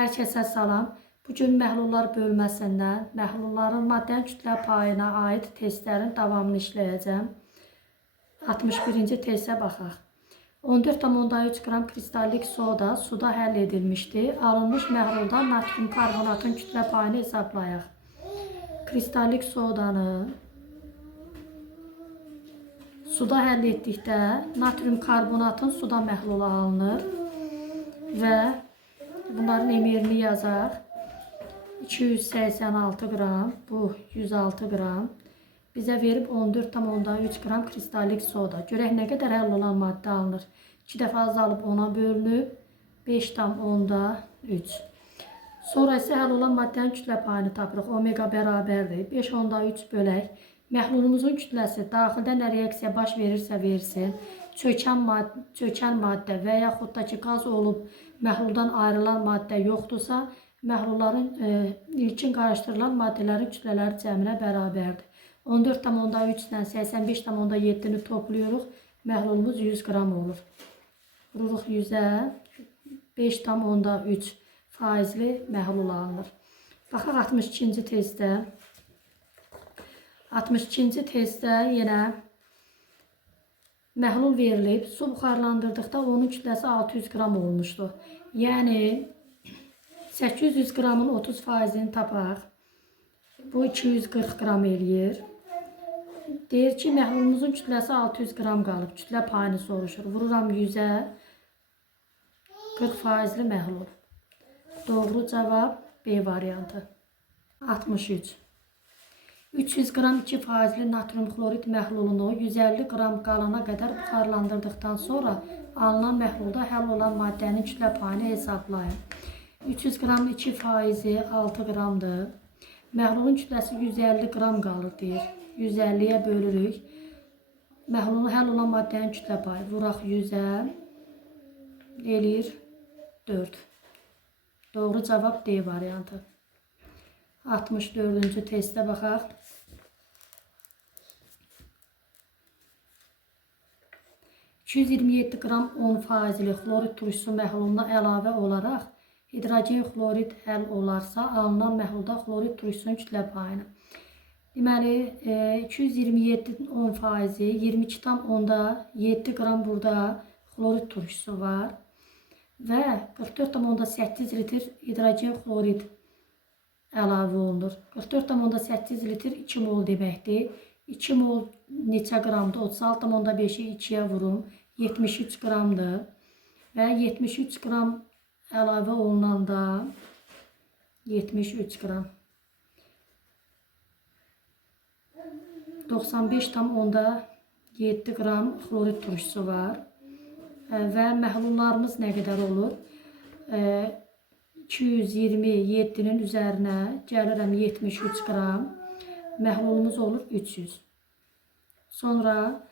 Hər kəsə salam. Bugün məhlullar bölməsindən məhlulların maddənin kütlə payına aid testlərin davamını işləyəcəm. 61-ci testə baxaq. 14,3 qram kristallik soda suda həll edilmişdi. Alınmış məhluldan natrium karbonatın kütlə payını hesablayaq. Kristallik sodanı suda həll etdikdə natrium karbonatın suda məhlulu alınır və bunların emirini yazaq. 286 qram, bu 106 qram. Bizə verib 14,3 qram kristallik soda. Görək nə qədər həll olan maddə alınır. 2 dəfə azalıb 10-a bölünüb 5,3. Sonra isə həll olan maddənin kütlə payını tapırıq. Omega bərabərdir 5,3 bölək. Məhlulumuzun kütləsi daxildə nə reaksiya baş verirsə versin, çökən maddə və yaxud da ki qaz olub məhluldan ayrılan maddə yoxdursa, məhlulların ilkin qarışdırılan maddələrin kütlələri cəminə bərabərdir. 14,3 ilə 85,7-ni toplayırıq. Məhlulumuz 100 qram olur. Vururuq 100-ə 5,3 faizli məhlul alınır. Baxaq 62-ci testdə. 62-ci testdə yenə məhlul verilib. Su buxarlandırdıqda onun kütləsi 600 qram olmuşdu. Yəni 800 qramın 30%-ni tapaq. Bu 240 qram eləyir. Deyir ki, məhlulumuzun kütləsi 600 qram qalıb. Kütlə payını soruşur. Vururam 100-ə 40%-li məhlul. Doğru cavab B variantı. 63. 300 qram 2%-li natrium xlorid məhlulunu 150 qram qalana qədər buxarlandırdıqdan sonra alınan məhlulda həll olan maddənin kütlə payını hesablayın. 300 qram 2%-i 6 qramdır. Məhlulun kütləsi 150 qram qalır deyir. 150-yə bölürük. Məhlulun həll olan maddənin kütlə payı. Vuraq 100-ə eləyir 4. Doğru cavab D variantı. 64-cü testə baxaq. 227 qram 10%-li xlorid turşusu məhluluna əlavə olaraq hidrogen xlorid həll olarsa, alınan məhlulda xlorid turşusunun kütlə payını. Deməli, 227 10%-i 22,7 qram burada xlorid turşusu var və 44,8 litr hidrogen xlorid əlavə olunur. 44,8 litr 2 mol deməkdir. 2 mol neçə qramdır? 36,5-i 2-yə vurum. 73 qramdır. Və 73 qram əlavə olunanda 73 qram 95,7 qram xlorid turşusu var. Və məhlullarımız nə qədər olur? 227-nin üzərinə gəlirəm 73 qram. Məhlulumuz olur 300. Sonra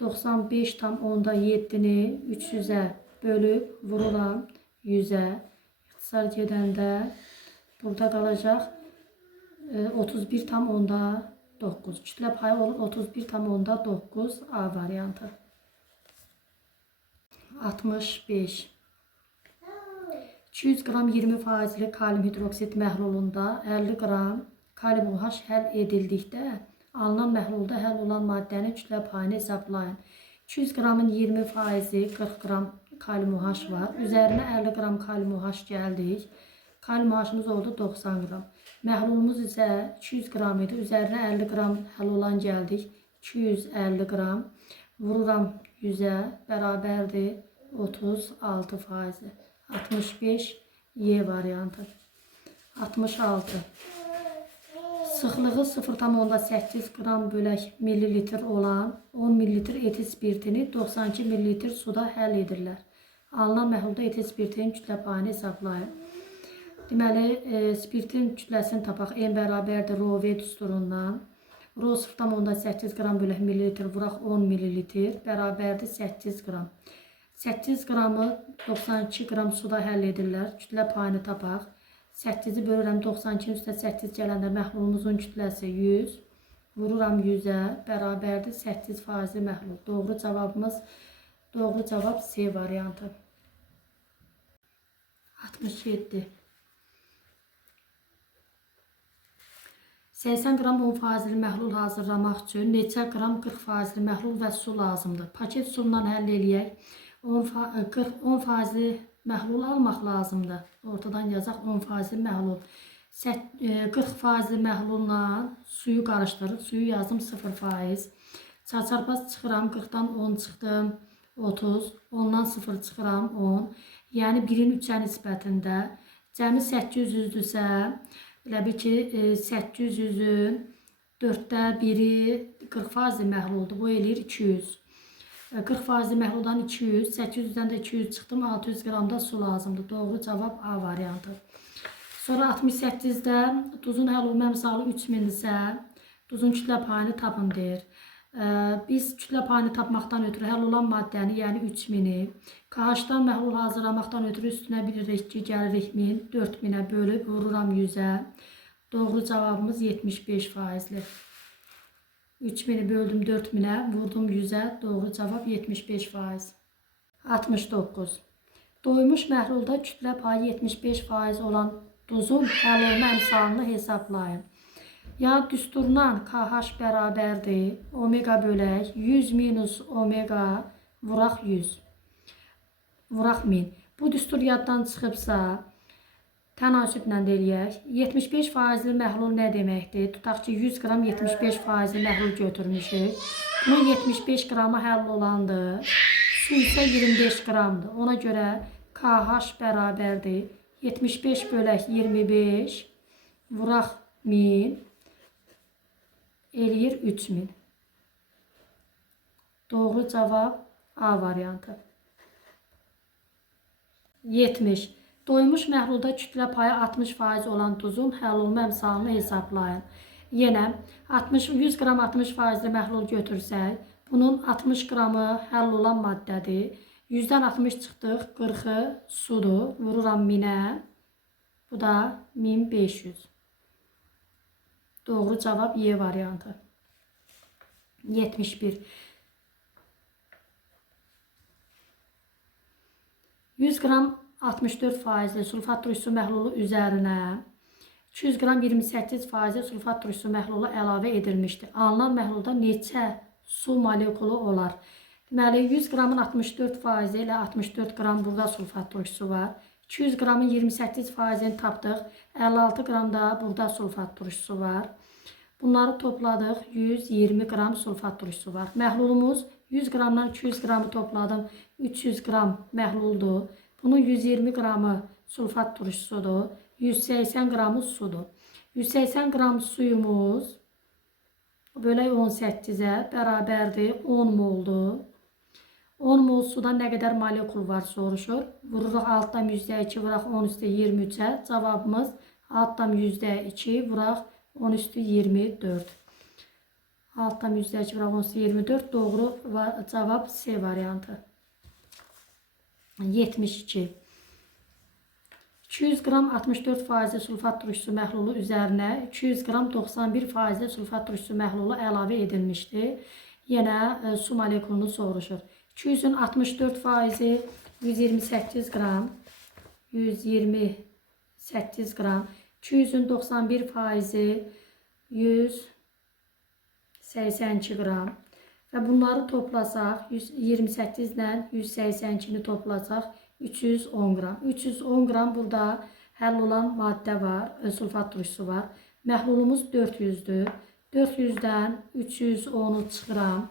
95,7-ni 300-ə bölüb vururam 100-ə. İxtisar gedəndə burada qalacaq 31,9. Kütlə payı olur 31,9 A variantı. 65. 200 qram 20%-li kalium hidroksid məhlulunda 50 qram kalium OH həll edildikdə alınan məhlulda həll olan maddənin kütlə payını hesablayın. 200 qramın 20%-i 40 qram kalium OH var. Üzərinə 50 qram kalium OH gəldik. Kalium OH-ımız oldu 90 qram. Məhlulumuz isə 200 qram idi. Üzərinə 50 qram həll olan gəldik. 250 qram. Vururam 100-ə bərabərdir 36%. 65 Y variantı. 66. Sıxlığı 0,8 qram bölək millilitr olan 10 millilitr etil spirtini 92 millilitr suda həll edirlər. Alınan məhlulda etil spirtinin kütlə payını hesablayın. Deməli, spirtin kütləsini tapaq. N bərabərdir rho V düsturundan. Rho 0,8 qram bölək millilitr vuraq 10 millilitr bərabərdir 8 qram. 8 qramı 92 qram suda həll edirlər. Kütlə payını tapaq. 8-i bölürəm 92-nin üstə 8 gələndə məhlulumuzun kütləsi 100. Vururam 100-ə bərabərdir 8% məhlul. Doğru cavab C variantı. 67. 80 qram 10%li məhlul hazırlamaq üçün neçə qram 40%li məhlul və su lazımdır? Paket sundan həll eləyək. 10%li məhlul almaq lazımdır. Ortadan yazaq 10%li məhlul. 40%li məhlulla suyu qarışdırıb. Suyu yazdım 0%. Çarpaz çıxıram. 40-dan 10 çıxdım. 30. 10-dan 0 çıxıram. 10. Yəni 1-in 3-ə nisbətində. Cəmi 800-düsə, elə bil ki 800-ün 4də 1-i 40% məhluldur. Bu eləyir 200. 40% məhluldan 200, 800-dən də 200 çıxdım. 600 qram da su lazımdır. Doğru cavab A variantı. Sonra 68-də duzun həll olma əmsalı 3000-dirsə, duzun kütlə payını tapın deyir. Biz kütlə payını tapmaqdan ötürü həll olan maddəni, yəni 3000-i, KH-dan məhlul hazırlamaqdan ötürü üstünə bilirik ki, gəlirik 1000, 4000-ə bölüb vururam 100-ə. Doğru cavabımız 75%-dir. 3000-i böldüm 4000-ə, vurdum 100-ə. Doğru cavab 75%. 69. Doymuş məhlulda kütlə payı 75% olan duzun həll olma əmsalını hesablayın. Ya düsturdan KH bərabərdir. Omega bölək 100 minus omega vuraq 100. Vuraq 1000. Bu düstur yaddan çıxıbsa tənasüblə eləyək. 75%li məhlul nə deməkdir? Tutaq ki 100 qram 75%li məhlul götürmüşük. Bunun 75 qramı həll olandır. Su isə 25 qramdır. Ona görə KH bərabərdir. 75 bölək 25 vuraq 1000 eləyir 3000. Doğru cavab A variantı. 70. Doymuş məhlulda kütlə payı 60% olan duzun həll olma əmsalını hesablayın. Yenə 100 qram 60%li məhlul götürsək, bunun 60 qramı həll olan maddədir. 100-dən 60 çıxdıq, 40-ı sudur. Vururam 1000-ə. Bu da 1500. Doğru cavab Y variantı. 71. 100 qram 64%li sulfat turşusu məhlulu üzərinə 200 qram 28%li sulfat turşusu məhlulu əlavə edilmişdir. Alınan məhlulda neçə su molekulu olar? Deməli, 100 qramın 64% ilə 64 qram burada sulfat turşusu var. 200 qramın 28%-ni tapdıq. 56 qram da burada sulfat turşusu var. Bunları topladıq. 120 qram sulfat turşusu var. Məhlulumuz 100 qramdan 200 qramı topladım. 300 qram məhluldur. Bunun 120 qramı sulfat turşusudur. 180 qramı sudur. 180 qram suyumuz bölək 18-ə bərabərdir 10 moldur. 10 mol suda nə qədər molekul var soruşur. Vururuq altdan %2 vuraq 10 üstə 23-ə. Cavabımız altdan %2 vuraq 10 üstü 24. Altdan %2 vuraq 10 üstü 24. Doğru cavab C variantı. 72. 200 qram 64% sulfat turşusu məhlulu üzərinə 200 qram 91% sulfat turşusu məhlulu əlavə edilmişdir. Yenə su molekulunu soruşur. 200-ün 64%, 128 qram, 128 qram, 200-ün 91%, 182 qram və bunları toplasaq, 128 ilə 182-ni toplasaq, 310 qram. 310 qram burada həll olan maddə var, sulfat turşusu var. Məhlulumuz 400-dür. 400-dən 310-u çıxıram.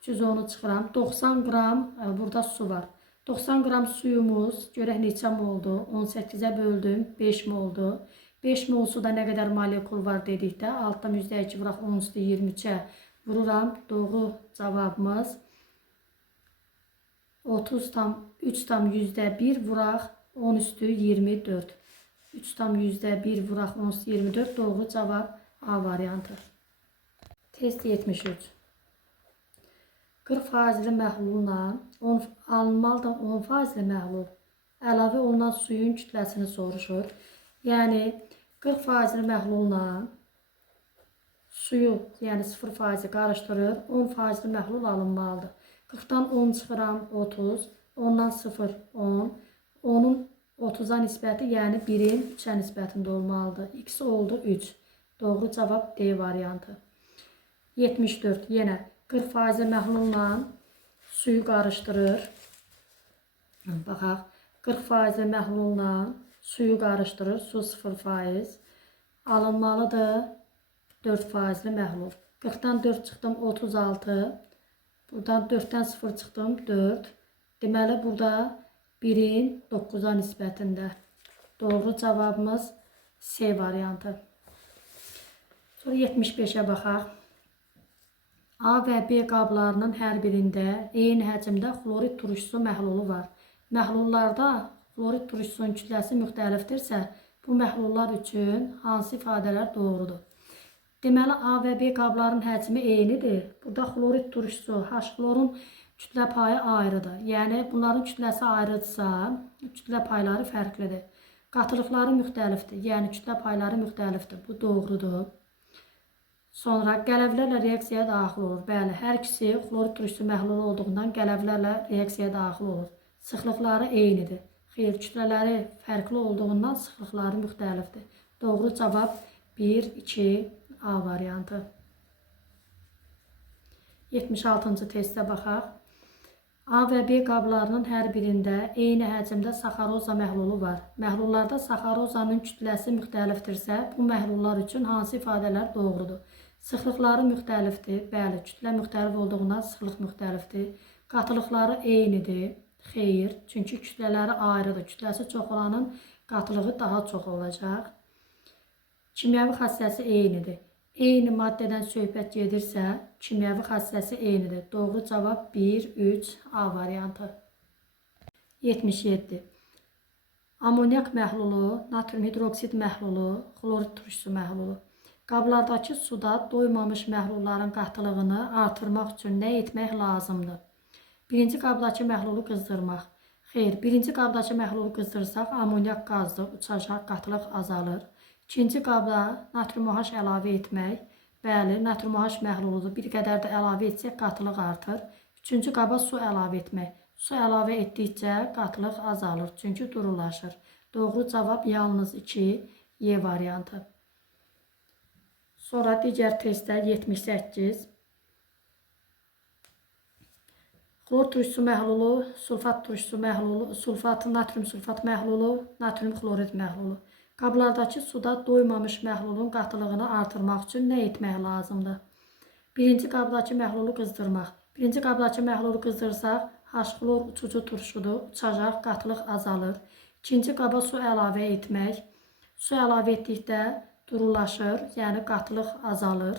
310-u çıxıram. 90 qram burada su var. 90 qram suyumuz görək neçə moldu? 18-ə böldüm. 5 moldu. 5 mol suda nə qədər molekul var dedikdə altdan %2 vuraq 10 üstü 23-ə vururam. Doğru cavabımız 3,1 vuraq 10 üstü 24. 3,1 vuraq 10 üstü 24. Doğru cavab A variantı. Test 73. 40%li məhlulla alınmalıdır 10%li məhlul əlavə olunan suyun kütləsini soruşur. Yəni 40%li məhlulla suyu, yəni 0% qarışdırır, 10%li məhlul alınmalıdır. 40-dan 10 çıxıram 30, 10-dan 0 10, 10-un 30-a nisbəti, yəni 1-in 3-ə nisbətində olmalıdır. X oldu 3. Doğru cavab D variantı. 74. Yenə 40% məhlulla suyu qarışdırır. Baxaq. 40% məhlulla suyu qarışdırır. Su 0%. Alınmalıdır 4%li məhlul. 40-dan 4 çıxdım 36. Buradan 4-dən 0 çıxdım 4. Deməli burada 1-in 9-a nisbətində. Doğru cavabımız C variantı. Sonra 75-ə baxaq. A və B qablarının hər birində eyni həcmdə xlorid turşusu məhlulu var. Məhlullarda xlorid turşusunun kütləsi müxtəlifdirsə, bu məhlullar üçün hansı ifadələr doğrudur? Deməli, A və B qabların həcmi eynidir. Burada xlorid turşusu, H-xlorun kütlə payı ayrıdır. Yəni, bunların kütləsi ayrıdırsa, kütlə payları fərqlidir. Qatılıqları müxtəlifdir. Yəni, kütlə payları müxtəlifdir. Bu doğrudur. Sonra qələvlərlə reaksiyaya daxil olur. Bəli, hər ikisi xlorid turşusu məhlulu olduğundan qələvlərlə reaksiyaya daxil olur. Sıxlıqları eynidir. Xeyr, kütlələri fərqli olduğundan sıxlıqları müxtəlifdir. Doğru cavab 1, 2, A variantı. 76-cı testə baxaq. A və B qablarının hər birində eyni həcmdə saxaroza məhlulu var. Məhlullarda saxarozanın kütləsi müxtəlifdirsə, bu məhlullar üçün hansı ifadələr doğrudur? Sıxlıqları müxtəlifdir. Bəli, kütlə müxtəlif olduğundan sıxlıq müxtəlifdir. Qatılıqları eynidir. Xeyr, çünki kütlələri ayrıdır. Kütləsi çox olanın qatılığı daha çox olacaq. Kimyəvi xassəsi eynidir. Eyni maddədən söhbət gedirsə, kimyəvi xassəsi eynidir. Doğru cavab 1, 3, A variantı. 77. Amonyak məhlulu, natrium hidroksid məhlulu, xlorid turşusu məhlulu. Qablardakı suda doymamış məhlulların qatılığını artırmaq üçün nə etmək lazımdır? Birinci qabdakı məhlulu qızdırmaq. Xeyr, birinci qabdakı məhlulu qızdırsaq, amonyak qazdır, uçacaq, qatılıq azalır. İkinci qabda natrium OH əlavə etmək. Bəli, natrium OH məhluludur. Bir qədər də əlavə etsək, qatılıq artır. Üçüncü qaba su əlavə etmək. Su əlavə etdikcə qatılıq azalır, çünki durulaşır. Doğru cavab yalnız 2, Y variantı. Sonra digər testlər 78. Xlor turşusu məhlulu, sulfat turşusu məhlulu, natrium sulfat məhlulu, natrium xlorid məhlulu. Qablardakı suda doymamış məhlulun qatılığını artırmaq üçün nə etmək lazımdır? Birinci qabdakı məhlulu qızdırmaq. Birinci qabdakı məhlulu qızdırsaq, H-xlor uçucu turşudur, uçacaq, qatılıq azalır. İkinci qaba su əlavə etmək. Su əlavə etdikdə durulaşır, yəni qatılıq azalır.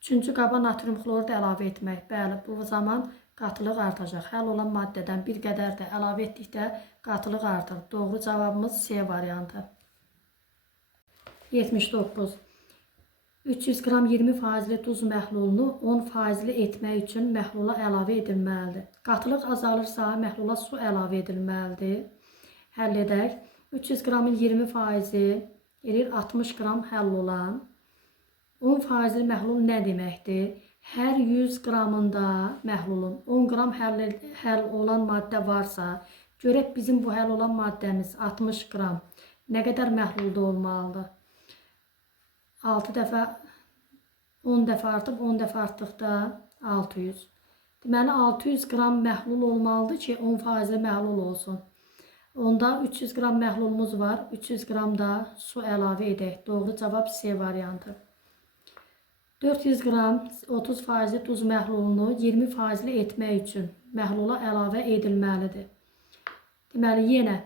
Üçüncü qaba natrium xlorid əlavə etmək. Bəli, bu zaman qatılıq artacaq. Həll olan maddədən bir qədər də əlavə etdikdə qatılıq artır. Doğru cavabımız C variantı. 79. 300 qram 20%li duz məhlulunu 10%li etmək üçün məhlula əlavə edilməlidir. Qatılıq azalırsa, məhlula su əlavə edilməlidir. Həll edək. 300 qramın 20%-i elir 60 qram həll olan. 10%li məhlul nə deməkdir? Hər 100 qramında məhlulun 10 qram həll olan maddə varsa, görək bizim bu həll olan maddəmiz 60 qram nə qədər məhlulda olmalıdır? 6 dəfə, 10 dəfə artıb, 10 dəfə artdıqda 600. Deməli, 600 qram məhlul olmalıdır ki, 10%li məhlul olsun. Onda 300 qram məhlulumuz var, 300 qram da su əlavə edək. Doğru cavab C variantı. 400 qram 30% duz məhlulunu 20%li etmək üçün məhlula əlavə edilməlidir. Deməli, yenə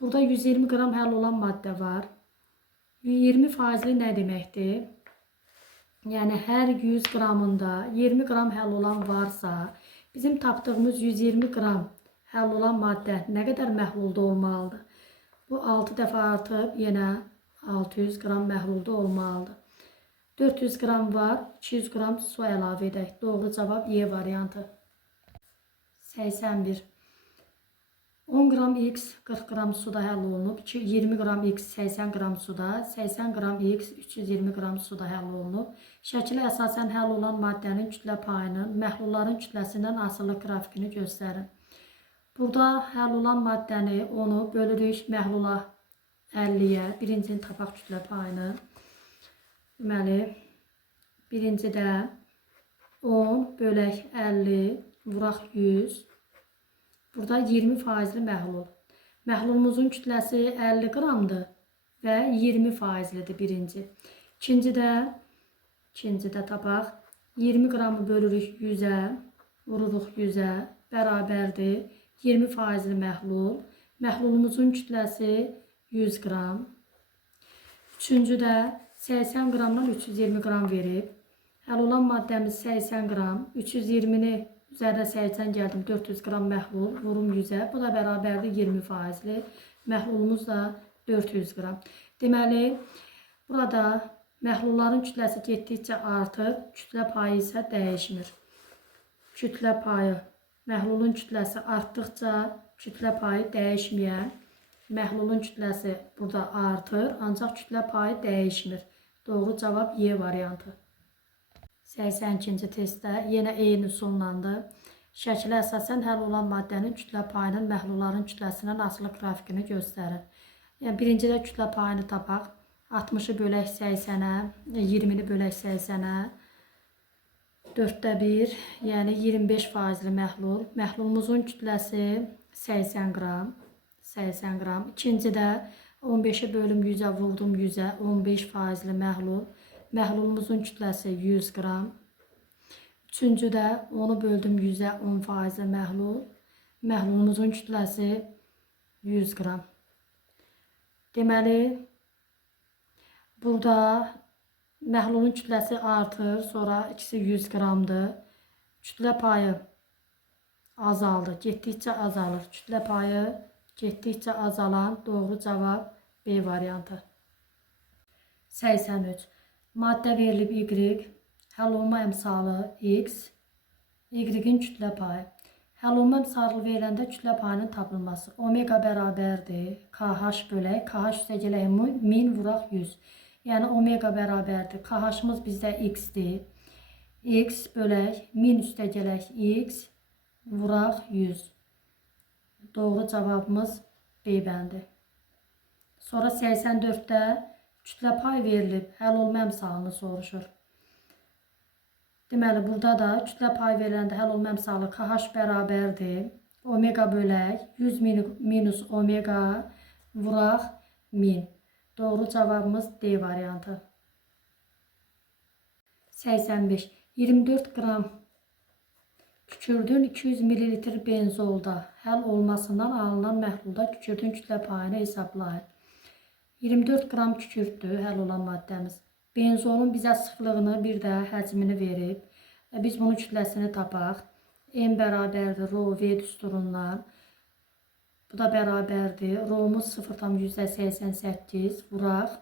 burada 120 qram həll olan maddə var. 20%li nə deməkdir? Yəni, hər 100 qramında 20 qram həll olan varsa, bizim tapdığımız 120 qram həll olan maddə nə qədər məhlulda olmalıdır? Bu 6 dəfə artıb, yenə 600 qram məhlulda olmalıdır. 400 qram var, 200 qram su əlavə edək. Doğru cavab Y variantı. 81. 10 qram X 40 qram suda həll olunub, 20 qram X 80 qram suda, 80 qram X 320 qram suda həll olunub. Şəkilə əsasən həll olan maddənin kütlə payının məhlulların kütləsindən asılı qrafikini göstərin. Burada həll olan maddəni onu bölürük məhlula 50-yə, birincini tapaq kütlə payını. Deməli, birincidə 10 bölək 50 vuraq 100. Burada 20%li məhlul. Məhlulumuzun kütləsi 50 qramdır və 20%lidir birinci. İkincidə tapaq. 20 qramı bölürük 100-ə, vururuq 100-ə, bərabərdir 20%li məhlul. Məhlulumuzun kütləsi 100 qram. Üçüncüdə 80 qramdan 320 qram verib. Həll olan maddəmiz 80 qram. 320-ni üzərinə 80 gəldim, 400 qram məhlul, vurum 100-ə. Bu da bərabərdir 20%li. Məhlulumuz da 400 qram. Deməli, burada məhlulların kütləsi getdikcə artır, kütlə payı isə dəyişmir. Kütlə payı, məhlulun kütləsi artdıqca kütlə payı dəyişməyən, məhlulun kütləsi burada artır, ancaq kütlə payı dəyişmir. Doğru cavab Y variantı. 82-ci testdə yenə eyni üsullandı. Şəkilə əsasən həll olan maddənin kütlə payının məhlulların kütləsindən asılı qrafikini göstərir. Yəni, birincidə kütlə payını tapaq. 60-ı bölək 80-ə, 20-ni bölək 80-ə, 4də 1, yəni 25%li məhlul. Məhlulumuzun kütləsi 80 qram. İkincidə 15-i bölüm 100-ə vurdum 100-ə, 15%li məhlul. Məhlulumuzun kütləsi 100 qram. Üçüncüdə 10-u böldüm 100-ə, 10%li məhlul. Məhlulumuzun kütləsi 100 qram. Deməli, burada məhlulun kütləsi artır, sonra ikisi 100 qramdır. Kütlə payı azaldı, getdikcə azalır. Kütlə payı getdikcə azalan doğru cavab B variantı. 83. Maddə verilib Y, həll olma əmsalı X, Y-in kütlə payı. Həll olma əmsalı veriləndə kütlə payının tapılması. Omega bərabərdir KH bölək, KH üstəgələk 1000 vuraq 100. Yəni omega bərabərdir. KH-ımız bizdə X-dir. X bölək 1000 üstəgələk X vuraq 100. Doğru cavabımız B bəndi. Sonra 84-də kütlə pay verilib, həll olma əmsalını soruşur. Deməli, burada da kütlə pay veriləndə həll olma əmsalı KH bərabərdir. Omega bölək 100 minus omega vuraq 1000. Doğru cavabımız D variantı. 85. 24 qram kükürdün 200 ml benzolda həll olmasından alınan məhlulda kükürdün kütlə payını hesablayın. 24 qram kükürdür həll olan maddəmiz. Benzolun bizə sıxlığını, bir də həcmini verib. Biz bunun kütləsini tapaq. M bərabərdir rho V düsturundan. Bu da bərabərdir. Rho-muz 0,88 vuraq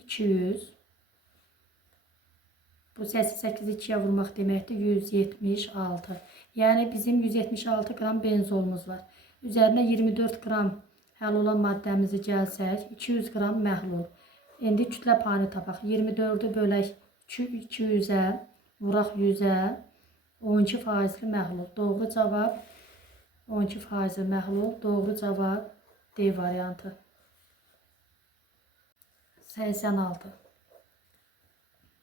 200. Bu 88-i 2-yə vurmaq deməkdir 176. Yəni bizim 176 qram benzolumuz var. Üzərinə 24 qram həll olan maddəmizi gəlsək 200 qram məhlul. İndi kütlə payını tapaq. 24-ü bölək 200-ə vuraq 100-ə 12%li məhlul. Doğru cavab 12%li məhlul. Doğru cavab D variantı. 86.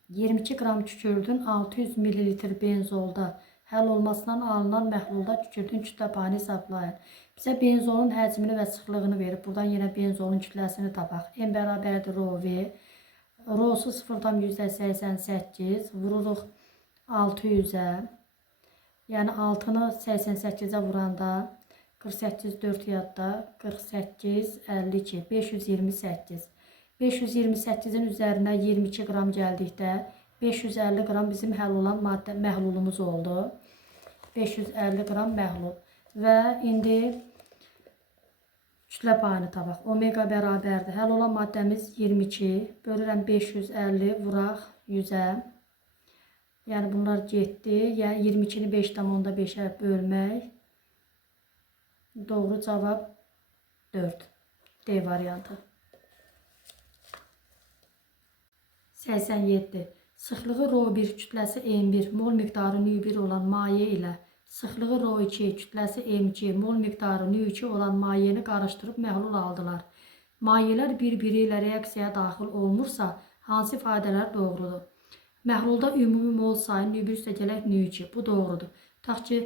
22 qram kükürdün 600 ml benzolda həll olmasından alınan məhlulda kükürdün kütlə payını hesablayın. Bizə benzolun həcmini və sıxlığını verib. Buradan yenə benzolun kütləsini tapaq. M bərabərdir rho V. Rho-su 0,88 vururuq 600-ə. Yəni 6-nı 88-ə vuranda 48 4 yadda 48 52 528. 528-in üzərinə 22 qram gəldikdə 550 qram bizim həll olan məhlulumuz oldu. 550 qram məhlul. Və indi kütlə payını tapaq. Omega bərabərdir. Həll olan maddəmiz 22. Bölürəm 550 vuraq 100-ə. Yəni bunlar getdi. Yəni 22-ni 5,5-ə bölmək. Doğru cavab 4. D variantı. 87. Sıxlığı ρ1, kütləsi M1, mol miqdarı νu1 olan maye ilə sıxlığı ρ2, kütləsi M2, mol miqdarı νu2 olan mayeni qarışdırıb məhlul aldılar. Mayelər bir-biri ilə reaksiyaya daxil olmursa, Hansı ifadələr doğrudur? Məhlulda ümumi mol sayı nü1 + nü2. Bu doğrudur. Tutaq ki,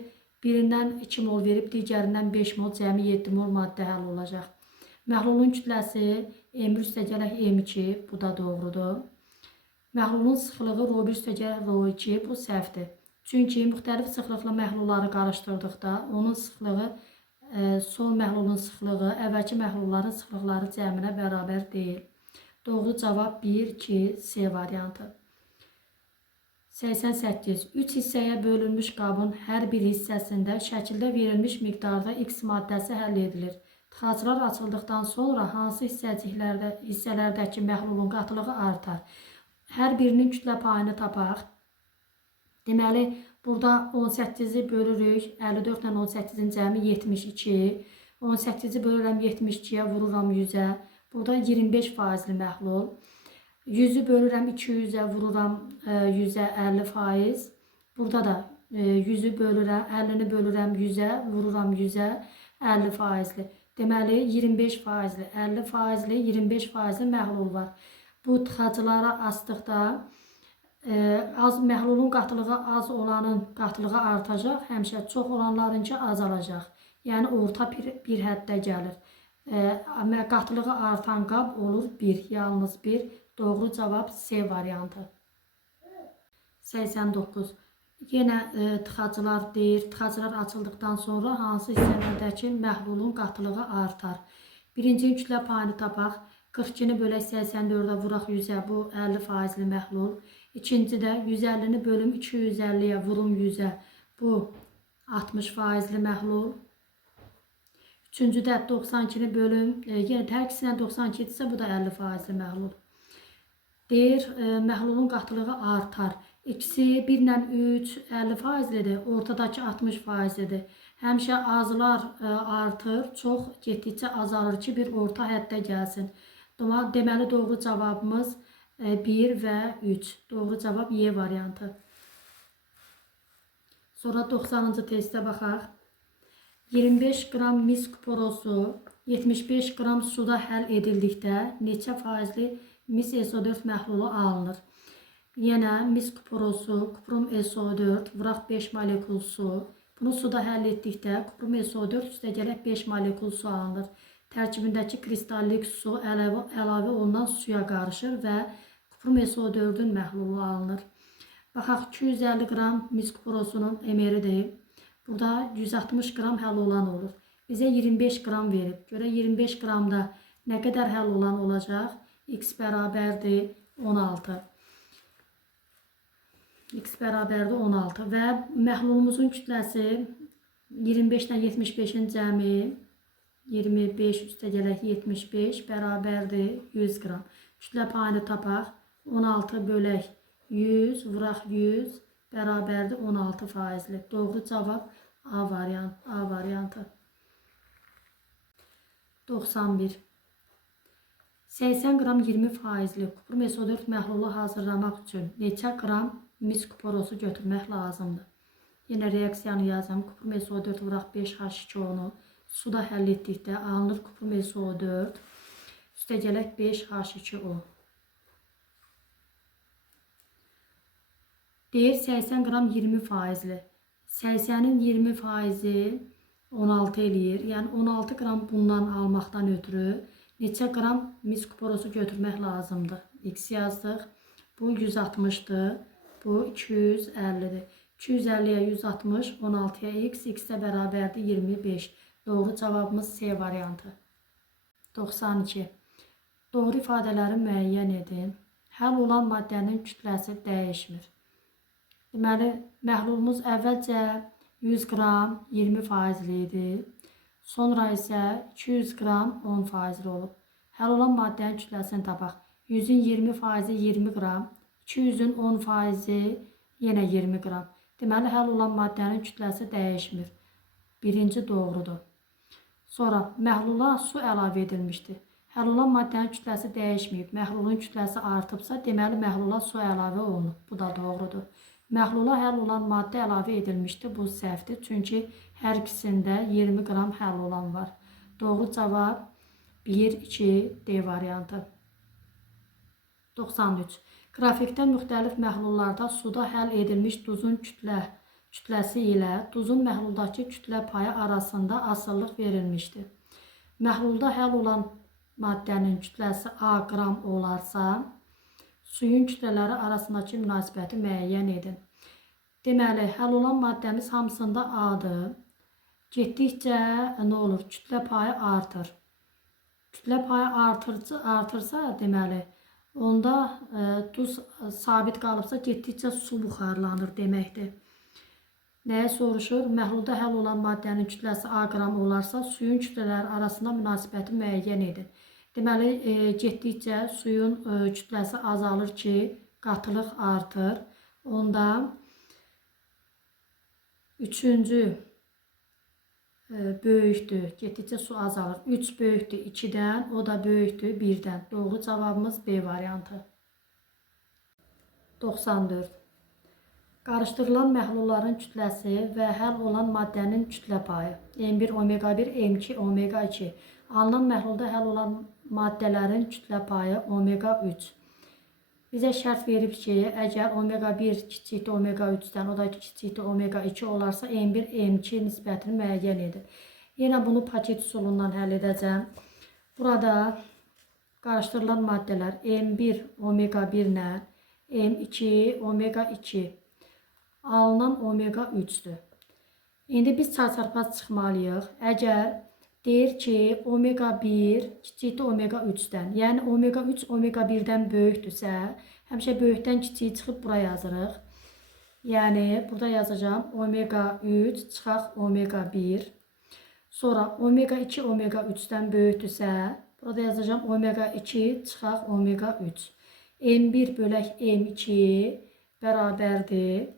birindən 2 mol verib, digərindən 5 mol, cəmi 7 mol maddə həll olacaq. Məhlulun kütləsi M1 + M2. Bu da doğrudur. Məhlulun sıxlığı ρ1 + ρ2. Bu səhvdir. Çünki müxtəlif sıxlıqlı məhlulları qarışdırdıqda onun sıxlığı son məhlulun sıxlığı əvvəlki məhlulların sıxlıqları cəminə bərabər deyil. Doğru cavab 1, 2, C variantı. 88. 3 hissəyə bölünmüş qabın hər bir hissəsində şəkildə verilmiş miqdarda X maddəsi həll edilir. Tıxaclar açıldıqdan sonra hansı hissələrdəki məhlulun qatılığı artar? Hər birinin kütlə payını tapaq. Deməli, burada 18-i bölürük. 54 ilə 18-in cəmi 72. 18-i bölürəm 72-yə, vururam 100-ə. Burada 25% məhlul. 100-ü bölürəm 200-ə, vururam 100-ə, 50%. Burada da 100-ü bölürəm, 50-ni bölürəm 100-ə, vururam 100-ə, 50%. Deməli, 25%, 50%, 25% məhlul var. Bu tıxaclara asdıqda məhlulun qatılığı az olanın qatılığı artacaq, həmişə çox olanlarınca azalacaq. Yəni orta bir həddə gəlir. Qatılığı artan qab olur 1, yalnız 1. Doğru cavab C variantı. 89. Yenə tıxaclar deyir, tıxaclar açıldıqdan sonra hansı hissələrdəki məhlulun qatılığı artar? Birincinin kütlə payını tapaq. 42-ni bölək 84-ə, vuraq 100-ə, bu 50% məhlul. İkincidə 150-ni bölüm 250-yə, vurum 100-ə, bu 60% məhlul. Üçüncüdə 92-ni bölüm, yenə hər ikisindən 92 isə bu da 50% məhlul. Deyir, məhlulun qatılığı artar. İkisi 1 ilə 3 50%-dir, ortadakı 60%-dir. Həmişə azlar artır, çox getdikcə azalır ki, bir orta həddə gəlsin. Deməli, doğru cavabımız 1 və 3. Doğru cavab Y variantı. Sonra 90-cı testə baxaq. 25 qram mis kuporosu 75 qram suda həll edildikdə neçə faizli mis SO4 məhlulu alınır? Yenə mis kuporosu, kuprum SO4, vuraq 5 molekul su. Bunu suda həll etdikdə kuprum SO4 üstəgələk 5 molekul su alınır. Tərkibindəki kristallik su əlavə olunan suya qarışır və kuprum SO4-ün məhlulu alınır. Baxaq, 250 qram mis kuporosunun emeridir. Burada 160 qram həll olan olur. Bizə 25 qram verib. Görə 25 qramda nə qədər həll olan olacaq? X bərabərdir 16. X bərabərdir 16 və məhlulumuzun kütləsi 25 ilə 75-in cəmi 25 üstəgələk 75 bərabərdir 100 qram. Kütlə payını tapaq. 16 bölək 100, vuraq 100 bərabərdir 16%. Doğru cavab A variantı. 91. 80 qram 20%li kuprum SO4 məhlulu hazırlamaq üçün neçə qram mis kuporosu götürmək lazımdır? Yenə reaksiyanı yazım. Kuprum SO4 vuraq 5H2O-nu suda həll etdikdə alınır kuprum SO4 üstəgələk 5H2O. Deyir 80 qram 20%li. 80-in 20%-i 16 eləyir. Yəni 16 qram bundan almaqdan ötürü neçə qram mis kuporosu götürmək lazımdır? X yazdıq. Bu 160-dır. Bu 250-dir. 250-yə 160, 16-ya X, X-də bərabərdir 25. Doğru cavabımız C variantı. 92. Doğru ifadələri müəyyən edin. Həll olan maddənin kütləsi dəyişmir. Deməli, məhlulumuz əvvəlcə 100 qram 20%li idi. Sonra isə 200 qram 10% olub. Həll olan maddənin kütləsini tapaq. 100-ün 20%-i 20 qram, 200-ün 10%-i yenə 20 qram. Deməli, həll olan maddənin kütləsi dəyişmir. Birinci doğrudur. Sonra məhlula su əlavə edilmişdir. Həll olan maddənin kütləsi dəyişməyib. Məhlulun kütləsi artıbsa, deməli, məhlula su əlavə olunub. Bu da doğrudur. Məhlula həll olan maddə əlavə edilmişdir. Bu səhvdir. Çünki hər ikisində 20 qram həll olan var. Doğru cavab 1, 2, D variantı. 93. Qrafikdə müxtəlif məhlullarda suda həll edilmiş duzun kütləsi ilə duzun məhluldakı kütlə payı arasında asıllıq verilmişdir. Məhlulda həll olan maddənin kütləsi A qram olarsa, suyun kütlələri arasındakı münasibəti müəyyən edin. Deməli, həll olan maddəmiz hamısında A-dır. Getdikcə nə olur? Kütlə payı artır. Kütlə payı artırsa, deməli, onda duz sabit qalıbsa, getdikcə su buxarlanır deməkdir. Nəyə soruşur? Məhlulda həll olan maddənin kütləsi A qram olarsa, suyun kütlələri arasında münasibəti müəyyən edin. Deməli, getdikcə suyun kütləsi azalır ki, qatılıq artır. Onda üçüncü böyükdür. Getdikcə su azalır. 3 böyükdür 2-dən, o da böyükdür 1-dən. Doğru cavabımız B variantı. 94. Qarışdırılan məhlulların kütləsi və həll olan maddənin kütlə payı. M1, omega-1, M2, omega-2. Alınan məhlulda həll olan maddələrin kütlə payı omega-3. Bizə şərt verib ki, əgər omega-1 kiçikdir omega-3-dən, o da kiçikdir omega-2 olarsa, M1, M2 nisbətini müəyyən edir. Yenə bunu paket üsulundan həll edəcəm. Burada qarışdırılan maddələr M1 omega-1 ilə M2 omega-2. Alınan omega-3'dür. İndi biz çarpaz çıxmalıyıq. Əgər deyir ki, omega-1 kiçikdir omega-3-dən, yəni omega-3 omega-1-dən böyükdürsə, həmişə böyükdən kiçiyi çıxıb bura yazırıq. Yəni, burada yazacağım omega-3 çıxaq omega-1. Sonra omega-2 omega-3-dən böyükdürsə, burada yazacağım omega-2 çıxaq omega-3. M1 bölək M2 bərabərdir.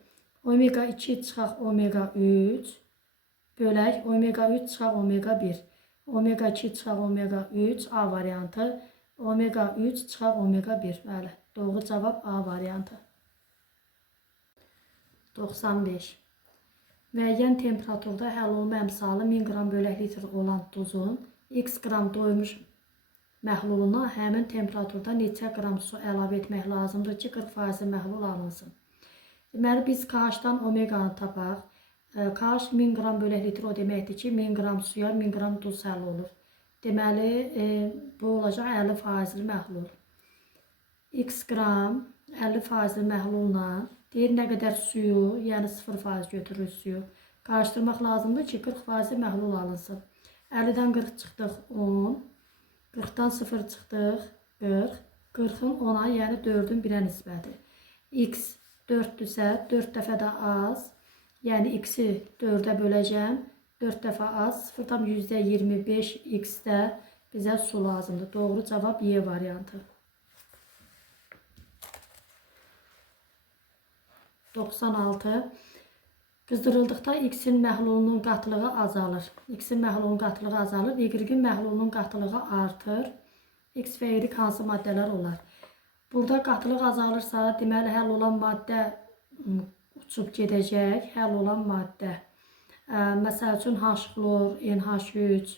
Omega-2 çıxaq omega-3 bölək omega-3 çıxaq omega-1. Omega-2 çıxaq omega-3 A variantı. Omega-3 çıxaq omega-1. Bəli, doğru cavab A variantı. 95. Müəyyən temperaturda həll olma əmsalı 1000 qram bölək litr olan duzun x qram doymuş məhluluna həmin temperaturda neçə qram su əlavə etmək lazımdır ki, 40% məhlul alınsın. Deməli, biz KH-dan omeganı tapaq. KH 1000 qram bölək litr o deməkdir ki, 1000 qram suya 1000 qram duz həll olur. Deməli, bu olacaq 50% məhlul. X qram 50% məhlulla deyir nə qədər suyu, yəni 0% götürür suyu. Qarışdırmaq lazımdır ki, 40% məhlul alınsın. 50-dən 40 çıxdıq 10, 40-dan 0 çıxdıq 40, 40-ın 10-a, yəni 4-ün 1-ə nisbəti. X 4-dürsə, 4 dəfə də az, yəni x-i 4-ə böləcəm, 4 dəfə az, 0,25 x-də bizə su lazımdır. Doğru cavab Y variantı. 96. Qızdırıldıqda x-in məhlulunun qatılığı azalır. X-in məhlulunun qatılığı azalır, y-in məhlulunun qatılığı artır. X və y hansı maddələr olar? Burada qatılıq azalırsa, deməli, həll olan maddə uçub gedəcək, həll olan maddə. Məsəl üçün, H-xlor, NH3.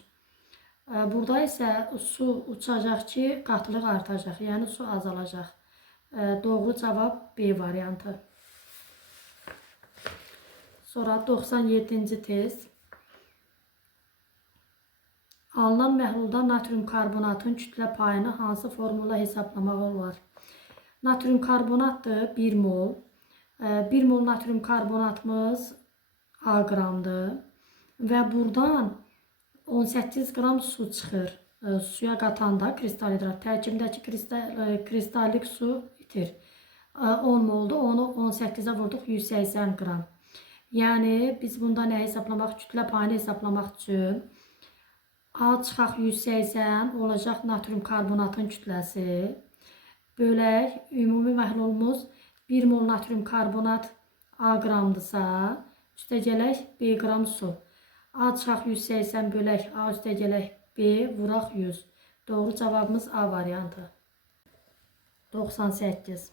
Burada isə su uçacaq ki, qatılıq artacaq, yəni su azalacaq. Doğru cavab B variantı. Sonra 97-ci test. Alınan məhlulda natrium karbonatın kütlə payını hansı formula hesablamaq olar? Natrium karbonatdır 1 mol. 1 mol natrium karbonatımız A qramdır. Və buradan 18 qram su çıxır. Suya qatanda kristal hidrat. Tərkibindəki kristallik su itir. 10 moldur. Onu 18-ə vurduq 180 qram. Yəni biz bunda nə hesablamaq? Kütlə payını hesablamaq üçün A çıxaq 180 olacaq natrium karbonatın kütləsi. Bölək, ümumi məhlulumuz 1 mol natrium karbonat A qramdırsa, üstə gələk B qram su. A çıxaq 180 bölək A üstə gələk B vuraq 100. Doğru cavabımız A variantı. 98.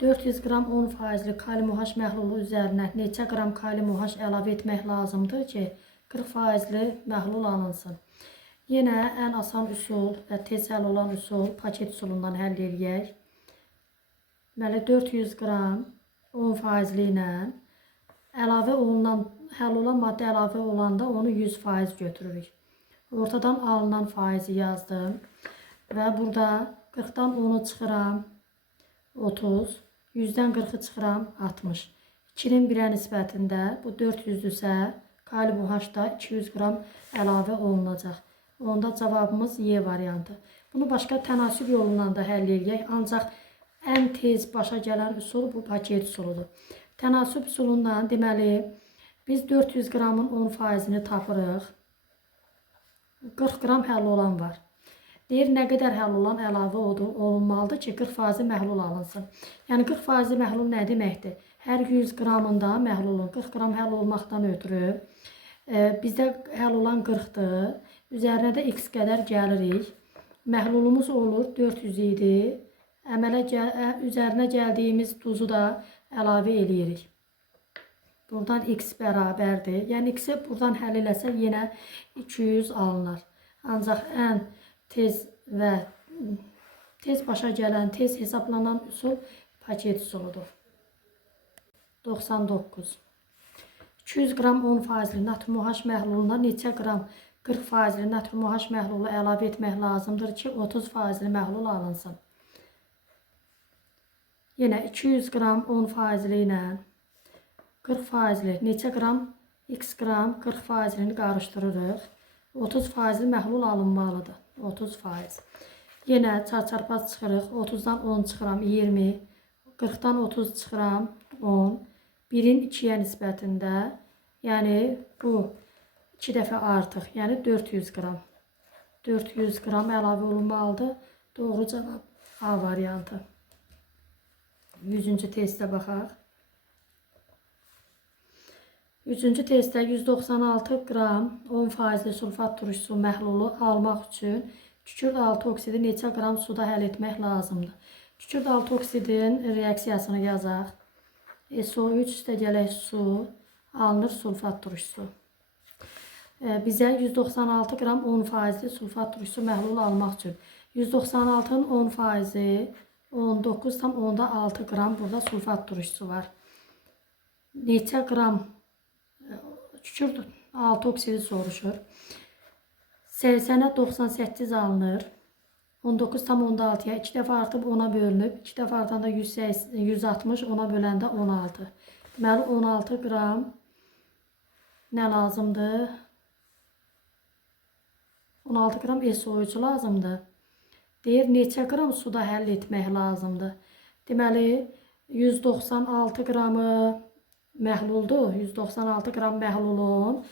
400 qram 10% kalium OH məhlulu üzərinə neçə qram kalium OH əlavə etmək lazımdır ki, 40% məhlul alınsın. Yenə ən asan üsul və tez həll olan üsul paket üsulundan həll edək. Deməli 400 qram 10% ilə əlavə olunan, həll olan maddə əlavə olanda onu 100% götürürük. Ortadan alınan faizi yazdım və burada 40-dan 10'u çıxıram 30, 100-dən 40'ı çıxıram 60. 2-nin 1'ə nisbətində bu 400-dürsə, kalium OH-da 200 qram əlavə olunacaq. Onda cavabımız Y variantı. Bunu başqa tənasüb yolundan da həll edək. Ancaq ən tez başa gələn üsul bu paket üsuludur. Tənasüb üsulundan deməli biz 400 qramın 10%'ni tapırıq. 40 qram həll olan var. Deyir, nə qədər həll olan əlavə olunmalıdır ki, 40% məhlul alınsın. Yəni 40% məhlul nə deməkdir? Hər 100 qramında məhlulun 40 qram həll olmaqdan ötürü bizdə həll olan 40'dır. Üzərinə də x qədər gəlirik. Məhlulumuz olur 400 idi. Üzərinə gəldiyimiz duzu da əlavə eləyirik. Buradan x bərabərdir. Yəni x-i buradan həll eləsək yenə 200 alınır. Ancaq ən tez və tez başa gələn, tez hesablanan üsul paket üsuludur. 99. 200 qram 10%li natrium OH məhluluna neçə qram 40%li natrium OH məhlulu əlavə etmək lazımdır ki, 30%li məhlul alınsın. Yenə 200 qram 10%li ilə 40%li neçə qram x qram 40%lini qarışdırırıq. 30%li məhlul alınmalıdır. 30%. Yenə çarpaz çıxırıq. 30-dan 10 çıxıram 20. 40-dan 30 çıxıram 10. 1'in 2'yə nisbətində, yəni bu 2 dəfə artıq, yəni 400 qram. 400 qram əlavə olunmalıdır. Doğru cavab A variantı. 100-cü testə baxaq. 3-cü testdə 196 qram 10%li sulfat turşusu məhlulu almaq üçün kükürt altı oksidi neçə qram suda həll etmək lazımdır. Kükürt altı oksidin reaksiyasını yazaq. SO3 üstə gələk su, alınır sulfat turşusu. Bizə 196 qram 10%li sulfat turşusu məhlulu almaq üçün 196'nın 10%i 19,6 qram burada sulfat turşusu var. Neçə qram kükürt altı oksidi soruşur. 80'ə 98 alınır. 19,6'ya 2 dəfə artıb 10'a bölünüb. 2 dəfə artanda 160, 10'a böləndə 16. Deməli 16 qram nə lazımdır? 16 qram SO3 lazımdır. Deyir, neçə qram suda həll etmək lazımdır? Deməli 196 qramı məhluldur. 196 qram məhlulun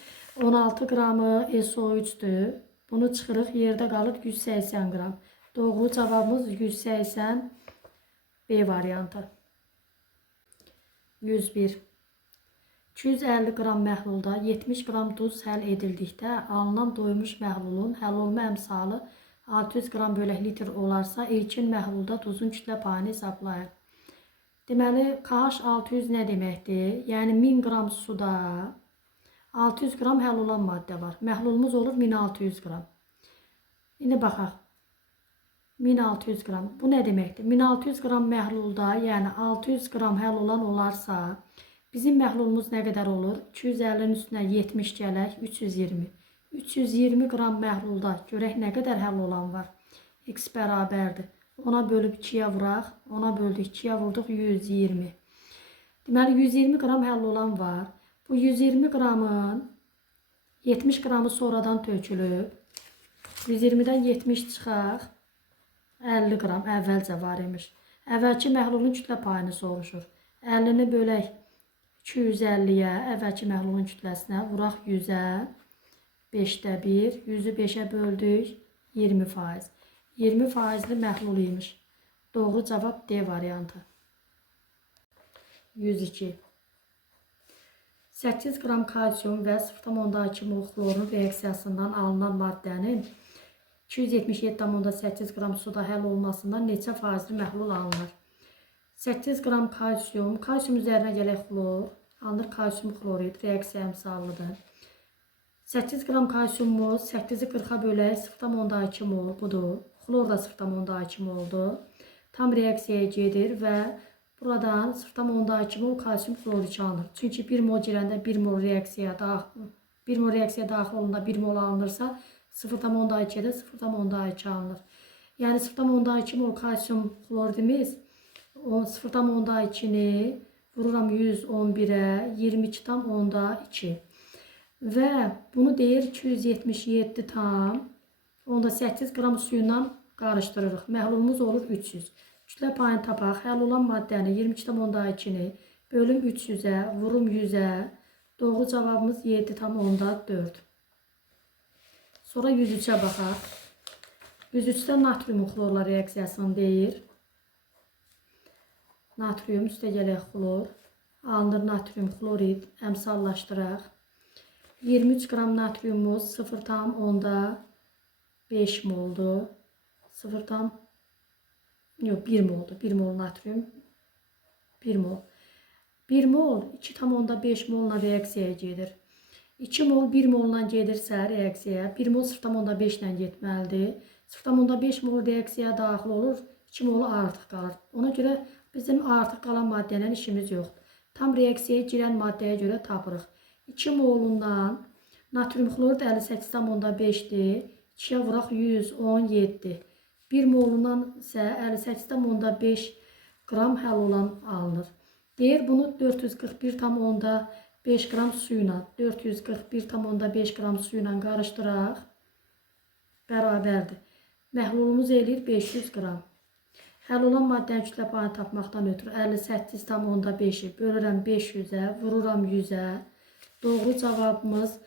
16 qramı SO3'dür. Bunu çıxırıq, yerdə qalır 180 qram. Doğru cavabımız 180 B variantı. 101. 250 qram məhlulda 70 qram duz həll edildikdə alınan doymuş məhlulun həll olma əmsalı 600 qram bölək litr olarsa ilkin məhlulda duzun kütlə payını hesablayın. Deməli, KH 600 nə deməkdir? Yəni 1000 qram suda 600 qram həll olan maddə var. Məhlulumuz olur 1600 qram. İndi baxaq. 1600 qram. Bu nə deməkdir? 1600 qram məhlulda, yəni 600 qram həll olan olarsa, bizim məhlulumuz nə qədər olur? 250'nin üstünə 70 gələk, 320. 320 qram məhlulda görək nə qədər həll olan var? X bərabərdir. 10'a bölüb 2'yə vuraq. 10'a böldük 2'yə vurduq 120. Deməli 120 qram həll olan var. Bu 120 qramın 70 qramı sonradan tökülüb. 120'dən 70 çıxaq. 50 qram əvvəlcə var imiş. Əvvəlki məhlulun kütlə payını soruşur. 50'ni bölək 250'yə, əvvəlki məhlulun kütləsinə vuraq 100'ə. 5'də 1, 100'ü 5'ə böldük 20%. 20%li məhlul imiş. Doğru cavab D variantı. 102. 8 qram kalsium və 0,2 mol xlorun reaksiyasından alınan maddənin 277,8 qram suda həll olmasından neçə faizli məhlul alınır? 8 qram kalsium, kalsium üzərinə gələk xlor, alınır kalsium xlorid, reaksiya əmsalıdır. 8 qram kalsiumumuz 8'i 40'a bölək 0,2 mol budur. Xlor da 0,2 moldur. Tam reaksiyaya gedir və Buradan 0,2 mol kalsium klorid alınır. Çünki 1 mol girəndə 1 mol reaksiyaya daxil olunda 1 mol alınırsa 0,2'də 0,2 alınır. Yəni 0,2 mol kalsium kloridimiz 0,2'ni vururam 111'ə 22,2 və bunu deyir 277,8 qram suyundan qarışdırırıq. Məhlulumuz olur 300. Kütlə payını tapaq. Həll olan maddəni 22,2'ni bölüm 300'ə vurum 100'ə. Doğru cavabımız 7,4. Sonra 103'ə baxaq. 103'də natrium xlorla reaksiyasını deyir. Natrium üstəgələk xlor. Alınır natrium xlorid. Əmsallaşdıraq. 23 qram natriumumuz 0,5 moldur. 1 moldur. 1 mol natrium. 1 mol. 1 mol 2,5 molla reaksiyaya gedir. 2 mol 1 molla gedirsə reaksiyaya 1 mol 0,5 ilə getməlidir. 0,5 mol reaksiyaya daxil olur. 2 mol artıq qalır. Ona görə bizim artıq qalan maddənin işimiz yoxdur. Tam reaksiyaya girən maddəyə görə tapırıq. 2 molundan natrium xlorid 58,5'dir. 2'yə vuraq 117. 1 molundan isə 58,5 qram həll olan alınır. Deyir bunu 441,5 qram suyla 441,5 qram suyla qarışdıraq. Bərabərdir. Məhlulumuz eləyir 500 qram. Həll olan maddənin kütlə payını tapmaqdan ötürü 58,5'i bölürəm 500'ə, vururam 100'ə. Doğru cavabımız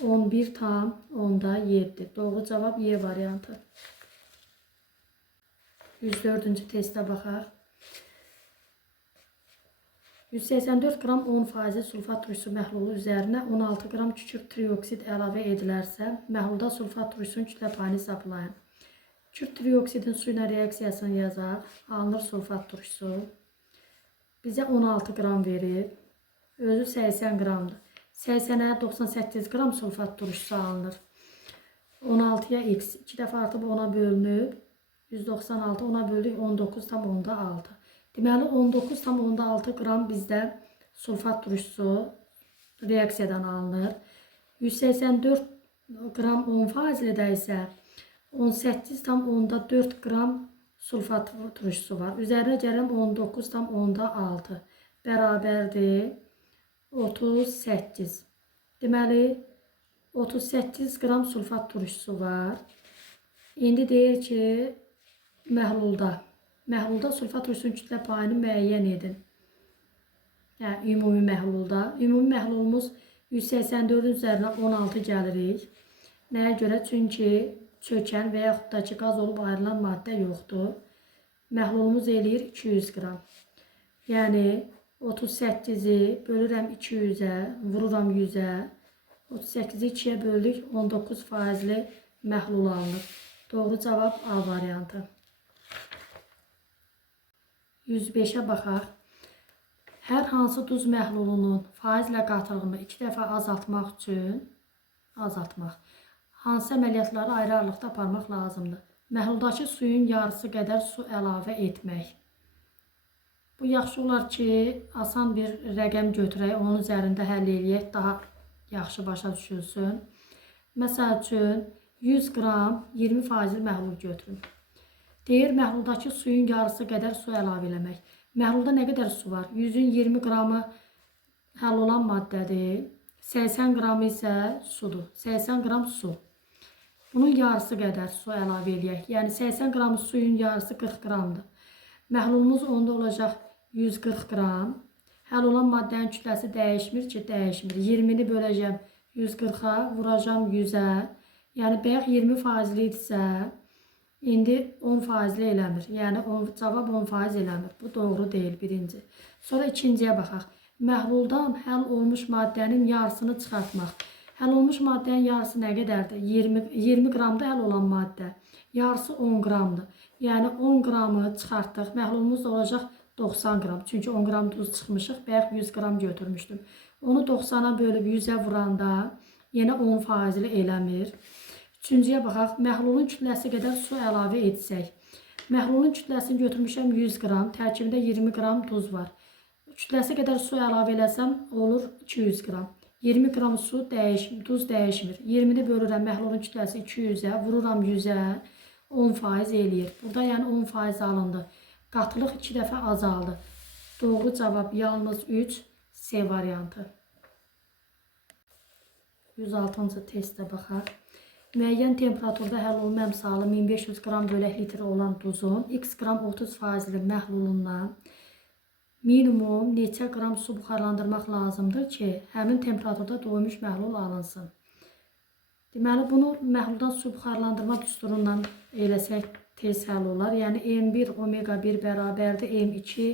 11,7. Doğru cavab Y variantı. 104-cü testə baxaq. 184 qram 10% sulfat turşusu məhlulu üzərinə 16 qram kükürt trioksid əlavə edilərsə, məhlulda sulfat turşusunun kütlə payını hesablayın. Kükürt trioksidin su ilə reaksiyasını yazaq. Alınır sulfat turşusu. Bizə 16 qram verir. Özü 80 qramdır. 80'ə 98 qram sulfat turşusu alınır. 16'ya x 2 dəfə artıb 10'a bölünüb. 196 10'a böldük 19,6. Deməli 19,6 qram bizdə sulfat turşusu reaksiyadan alınır. 184 qram 10%-də isə 18,4 qram sulfat turşusu var. Üzərinə gələm 19,6 bərabərdir 38. Deməli 38 qram sulfat turşusu var. İndi deyir ki məhlulda sulfat turşusunun kütlə payını müəyyən edin. Yəni ümumi məhlulda. Ümumi məhlulumuz 184-ün üzərinə 16 gəlirik. Nəyə görə? Çünki çökən və yaxud da ki qaz olub ayrılan maddə yoxdur. Məhlulumuz eləyir 200 qram. Yəni 38'i bölürəm 200'ə, vururam 100'ə. 38'i 2'yə böldük 19%'li məhlul alınır. Doğru cavab A variantı. 105'ə baxaq. Hər hansı duz məhlulunun faizlə qatılığını 2 dəfə azaltmaq üçün hansı əməliyyatları ayrı aralıqda aparmaq lazımdır? Məhluldakı suyun yarısı qədər su əlavə etmək. Bu yaxşı olar ki, asan bir rəqəm götürək, onun üzərində həll eləyək, daha yaxşı başa düşülsün. Məsəl üçün 100 qram 20% məhlul götürün. Deyir, məhluldakı suyun yarısı qədər su əlavə eləmək. Məhlulda nə qədər su var? 100'ün 20 qramı həll olan maddədir. 80 qramı isə sudur. 80 qram su. Bunun yarısı qədər su əlavə eləyək. Yəni 80 qramı suyun yarısı 40 qramdır. Məhlulumuz onda olacaq 140 qram. Həll olan maddənin kütləsi dəyişmir ki, dəyişmir. 20'ni böləcəm 140'a, vuracam 100'ə. Yəni bayaq 20% idisə, indi 10% eləmir. Yəni cavab 10% eləmir. Bu doğru deyil birinci. Sonra ikinciyə baxaq. Məhluldan həll olmuş maddənin yarısını çıxartmaq. Həll olmuş maddənin yarısı nə qədərdir? 20 qramda həll olan maddə. Yarısı 10 qramdır. Yəni 10 qramı çıxartdıq. Məhlulumuz da olacaq 90 qram. Çünki 10 qram duz çıxmışıq. Bayaq 100 qram götürmüşdüm. Onu 90'a bölüb 100'ə vuranda yenə 10% eləmir. Üçüncüyə baxaq. Məhlulun kütləsi qədər su əlavə etsək. Məhlulun kütləsini götürmüşəm 100 qram, tərkibində 20 qram duz var. Kütləsi qədər su əlavə eləsəm olur 200 qram. 20 qram su duz dəyişmir. 20-ni bölürəm məhlulun kütləsi 200-ə, vururam 100-ə, 10% eləyir. Burada yəni 10% alındı. Qatılıq 2 dəfə azaldı. Doğru cavab yalnız 3, C variantı. 106-cı testə baxaq. Müəyyən temperaturda həll olunma əmsalı 1500 qram bölək litr olan duzun x qram 30%li məhlulundan minimum neçə qram su buxarlandırmaq lazımdır ki, həmin temperaturda doymuş məhlul alınsın. Deməli, bunu məhluldan su buxarlandırma düsturundan eləsək tez həll olar. Yəni, M1 omega 1 bərabərdir M2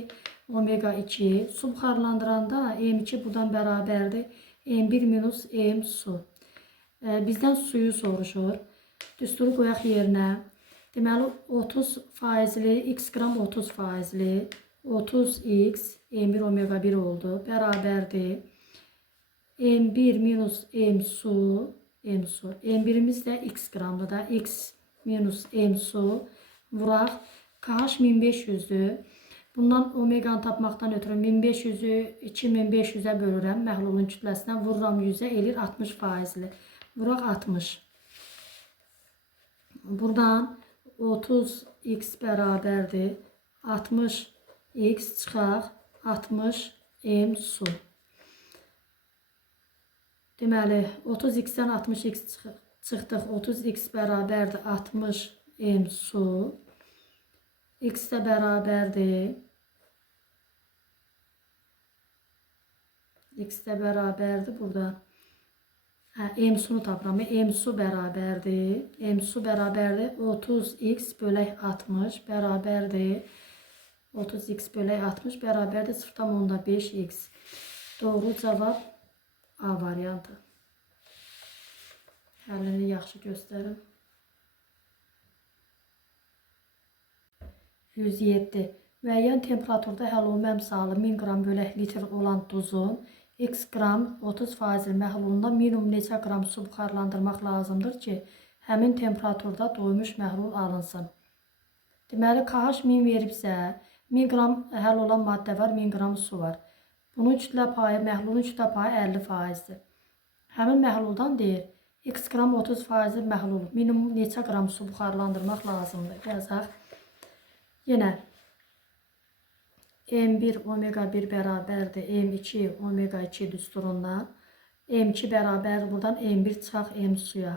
omega 2. Su buxarlandıranda M2 buradan bərabərdir M1 minus M su. Bizdən suyu soruşur. Düsturu qoyaq yerinə. Deməli, 30%li, x qram 30%li, 30x, M1 omega 1 oldu. Bərabərdir. M1 minus M su, M1'imiz də x qramdır da. X minus M su. Vuraq. KH 1500'dür. Bundan omeganı tapmaqdan ötürü 1500'ü 2500'ə bölürəm. Məhlulun kütləsindən vururam 100'ə eləyir 60%li. Vuraq 60. Buradan 30x bərabərdir. 60x çıxaq. 60 M su. Deməli, 30x-dən 60x çıxdıq. 30x bərabərdir 60 M su. X də bərabərdir. X də bərabərdir burada. M sunu tapıram. M su bərabərdir. M su bərabərdir. 30x bölək 60 bərabərdir. 30x bölək 60 bərabərdir 0,5x. Doğru cavab A variantı. Həllini yaxşı göstərin. 107. Müəyyən temperaturda həll olma əmsalı 1000 qram bölək litr olan duzun x qram 30% məhlulunda minimum neçə qram su buxarlandırmaq lazımdır ki, həmin temperaturda doymuş məhlul alınsın. Deməli, KH 1000 veribsə, 1000 qram həll olan maddə var, 1000 qram su var. Bunun kütlə payı, məhlulun kütlə payı 50%-dir. Həmin məhluldan deyir, x qram 30% məhlul, minimum neçə qram su buxarlandırmaq lazımdır. Yazaq. Yenə M1 omega 1 bərabərdir M2 omega 2 düsturundan. M2 bərabərdir buradan M1 çıxaq M suya.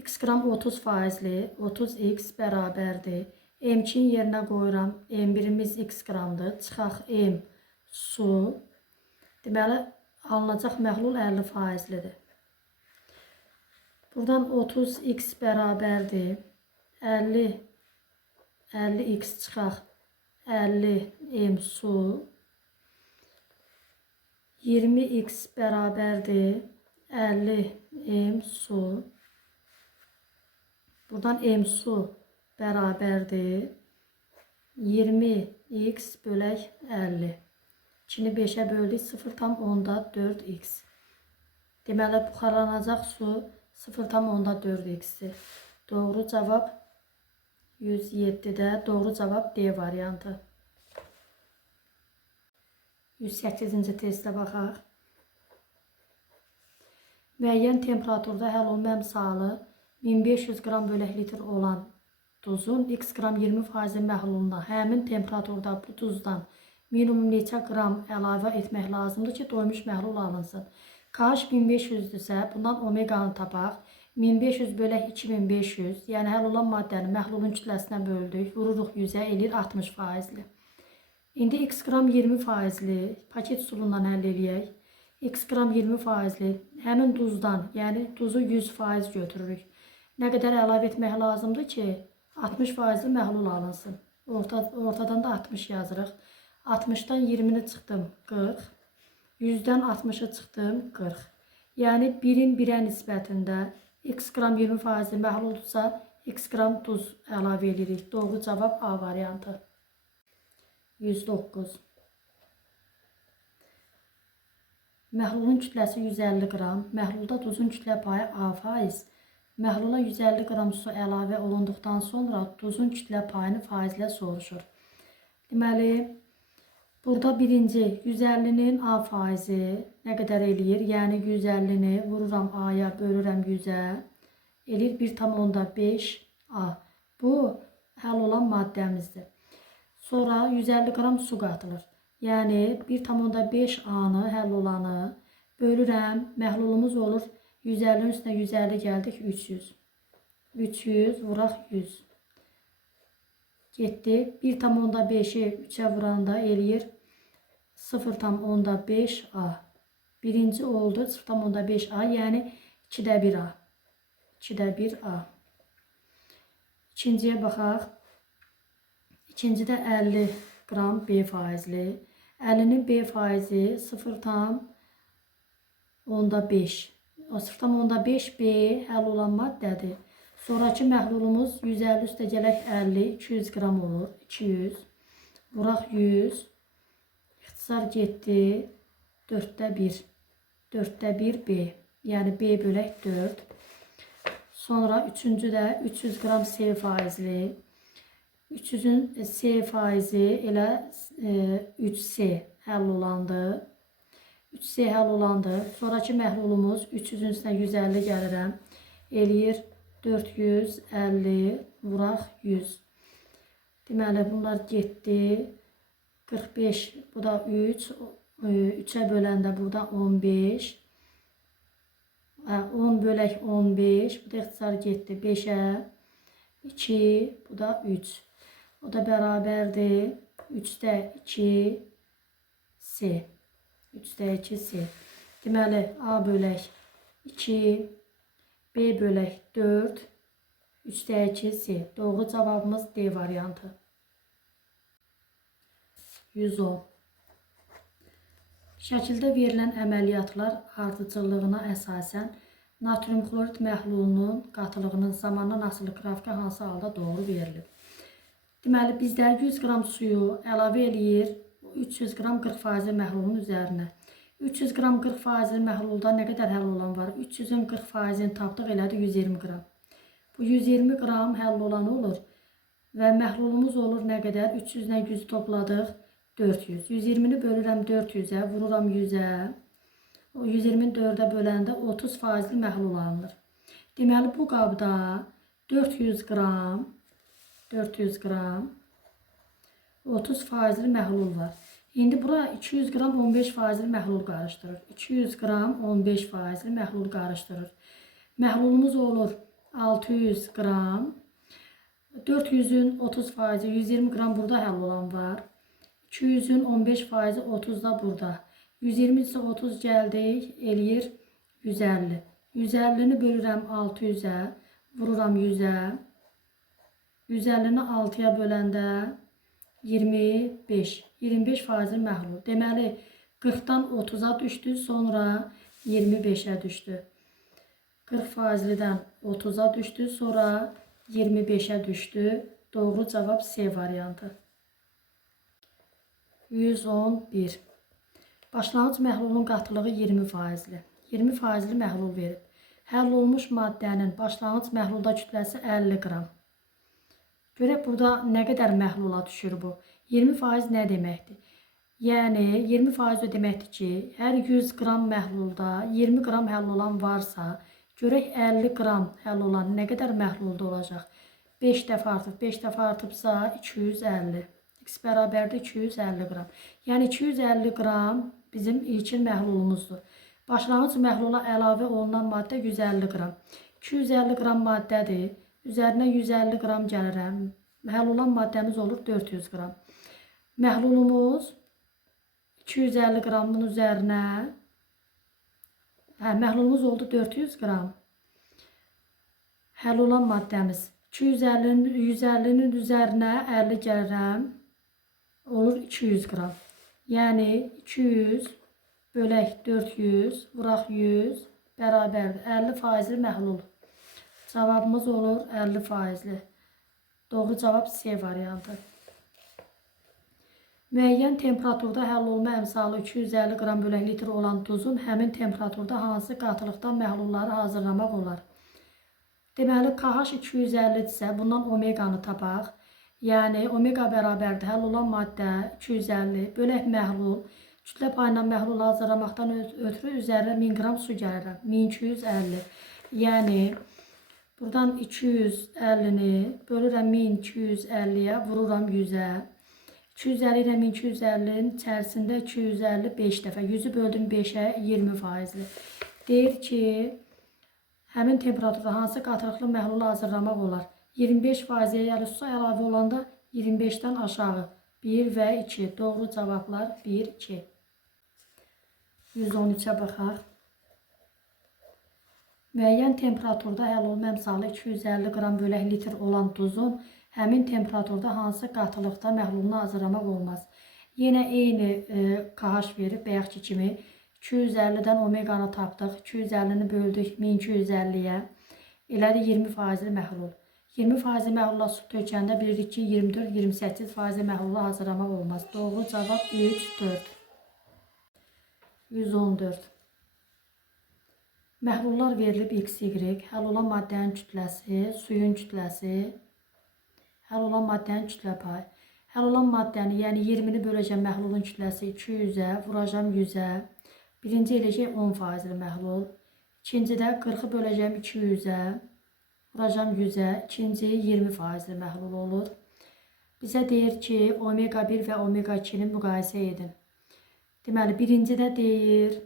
X qram 30%li 30x bərabərdir. M2-nin yerinə qoyuram. M1'imiz x qramdır. Çıxaq M su. Deməli, alınacaq məhlul 50%lidir. Buradan 30x bərabərdir. 50x çıxaq 50 M su. 20x bərabərdir 50 M su. Buradan M su bərabərdir 20x bölək 50. 2-ni 5'ə böldük 0,4x. Deməli, buxarlanacaq su 0,4x-dir. Doğru cavab 107'də doğru cavab D variantı. 108-ci testə baxaq. Müəyyən temperaturda həll olma əmsalı 1500 qram bölək litr olan duzun x qram 20% məhlulunda həmin temperaturda bu duzdan minimum neçə qram əlavə etmək lazımdır ki, doymuş məhlul alınsın. KH 1500-dürsə, bundan omeganı tapaq. 1500 bölək 2500, yəni həll olan maddəni məhlulun kütləsinə böldük. Vururuq 100-ə, eləyir 60%li. İndi x qram 20%li paket üsulundan həll eləyək. X qram 20%li həmin duzdan, yəni duzu 100% götürürük. Nə qədər əlavə etmək lazımdır ki, 60%li məhlul alınsın. Ortadan da 60 yazırıq. 60-dan 20-ni çıxdım 40. 100-dən 60-ı çıxdım 40. Yəni 1-in 1-ə nisbətində x qram 20% məhlulsa, x qram duz əlavə edirik. Doğru cavab A variantı. 109. Məhlulun kütləsi 150 qram. Məhlulda duzun kütlə payı A faiz. Məhlula 150 qram su əlavə olunduqdan sonra duzun kütlə payını faizlə soruşur. Deməli, burada birinci 150-nin A faizi nə qədər eləyir? Yəni 150-ni vururam A-ya, bölürəm 100-ə, eləyir 1,5 A. Bu həll olan maddəmizdir. Sonra 150 qram su qatılır. Yəni 1,5 A-nı həll olanı bölürəm. Məhlulumuz olur 150-nin üstünə 150 gəldik 300. 300 vuraq 100. Getdi. 1,5-i 3-ə vuranda eləyir 0,5 A. Birinci oldu 0,5 A, yəni 2də 1 A. 2də 1 A. İkinciyə baxaq. İkincidə 50 qram B faizli. 50-nin B faizi 0,5. O 0,5 B həll olan maddədir. Sonraki məhlulumuz 150 üstə gələk 50, 200 qram olur. 200. Vuraq 100. İxtisar getdi. 4də 1. 4də 1 B. Yəni B bölək 4. Sonra üçüncü də 300 qram C faizli. 300-ün C faizi elə 3C həll olandı. 3C həll olandı. Sonraki məhlulumuz 300-ün üstünə 150 gəlirəm. Eləyir 450 vuraq 100. Deməli bunlar getdi. 45, bu da 3. 3'ə böləndə burada 15. 10 bölək 15. Bu da ixtisar getdi 5'ə. 2, bu da 3. O da bərabərdir. 3'də 2 C. 3'də 2 C. Deməli A bölək 2, B bölək 4, 3'də 2 C. Doğru cavabımız D variantı. 110. Şəkildə verilən əməliyyatlar ardıcıllığına əsasən natrium xlorid məhlulunun qatılığının zamandan asılı qrafiki hansı halda doğru verilir? Deməli, bizdə 100 qram suyu əlavə eləyir 300 qram 40% məhlulun üzərinə. 300 qram 40% məhlulda nə qədər həll olan var? 300-ün 40%-ni tapdıq elədi 120 qram. Bu 120 qram həll olan olur və məhlulumuz olur nə qədər? 300-dən 100 topladıq 400. 120-ni bölürəm 400-ə, vururam 100-ə. O 120-ni 4-ə böləndə 30% məhlul alınır. Deməli, bu qabda 400 qram 30% məhlul var. İndi bura 200 qram 15% məhlul qarışdırır. 200 qram 15% məhlul qarışdırır. Məhlulumuz olur 600 qram. 400-ün 30%, 120 qram burada həll olan var. 200-ün 15%, 30 da burada. 120 isə 30 gəldik, eləyir 150. 150-ni bölürəm 600-ə, vururam 100-ə. 150-ni 6-ya böləndə 25. 25% məhlul. Deməli, 40-dan 30-a düşdü, sonra 25-ə düşdü. 40%-dən 30-a düşdü, sonra 25'ə düşdü. Doğru cavab C variantı. 111. Başlanğıc məhlulun qatılığı 20%. 20% məhlul verib. Həll olmuş maddənin başlanğıc məhlulda kütləsi 50 qram. Görək burada nə qədər məhlula düşür bu? 20% nə deməkdir? Yəni 20% o deməkdir ki, hər 100 qram məhlulda 20 qram həll olan varsa, görək 50 qram həll olan nə qədər məhlulda olacaq? 5 dəfə artıb, 5 dəfə artıbsa 250. X bərabərdir 250 qram. Yəni 250 qram bizim ilkin məhlulumuzdur. Başlanğıc məhlula əlavə olunan maddə 150 qram. 250 qram maddədir. Üzərinə 150 qram gəlirəm. Həll olan maddəmiz olur 400 qram. Məhlulumuz 250 qramın üzərinə məhlulumuz oldu 400 qram. Həll olan maddəmiz 150-nin üzərinə 50 gəlirəm. Olur 200 qram. Yəni 200 bölək 400 vuraq 100 bərabərdir 50% məhlul. Cavabımız olur 50%. Doğru cavab C variantı. Müəyyən temperaturda həll olma əmsalı 250 qram bölək litr olan duzun həmin temperaturda hansı qatılıqdan məhlulları hazırlamaq olar? Deməli, KH 250-dirsə, bundan omeqanı tapaq. Yəni, omega bərabərdir həll olan maddə 250, bölək məhlul. Kütlə payından məhlul hazırlamaqdan ötürü üzərinə 1000 qram su gəlirəm. 1250. Yəni, buradan 250-ni bölürəm 1250-yə, vururam 100-ə. 250 ilə 1250-nin içərisində 255 dəfə. 100-ü böldüm 5-ə, 20%. Deyir ki, həmin temperaturda hansı qatılıqlı məhlulu hazırlamaq olar? 25%-yə yəni su əlavə olanda 25-dən aşağı 1 və 2. Doğru cavablar 1, 2. 113-ə baxaq. Müəyyən temperaturda həll olma əmsalı 250 qram bölək litr olan duzun həmin temperaturda hansı qatılıqda məhlulunu hazırlamaq olmaz. Yenə eyni KH verib bayaqki kimi 250-dən omeqanı tapdıq. 250-ni böldük 1250-yə. Elədi 20%-li məhlul. 20%-li məhlula su tökəndə bilirik ki, 24-28%-li məhlulu hazırlamaq olmaz. Doğru cavab 3, 4. 114. Məhlullar verilib x, y. Həll olan maddənin kütləsi, suyun kütləsi, həll olan maddənin kütlə payı. Həll olan maddəni, yəni 20-ni böləcəm məhlulun kütləsi 200-ə, vuracam 100-ə. Birinci eləcək 10%-li məhlul. İkincidə 40-ı böləcəm 200-ə, vuracam 100-ə. İkinci 20%-li məhlul olur. Bizə deyir ki, omega 1 və omega 2-ni müqayisə edin. Deməli, birincidə deyir,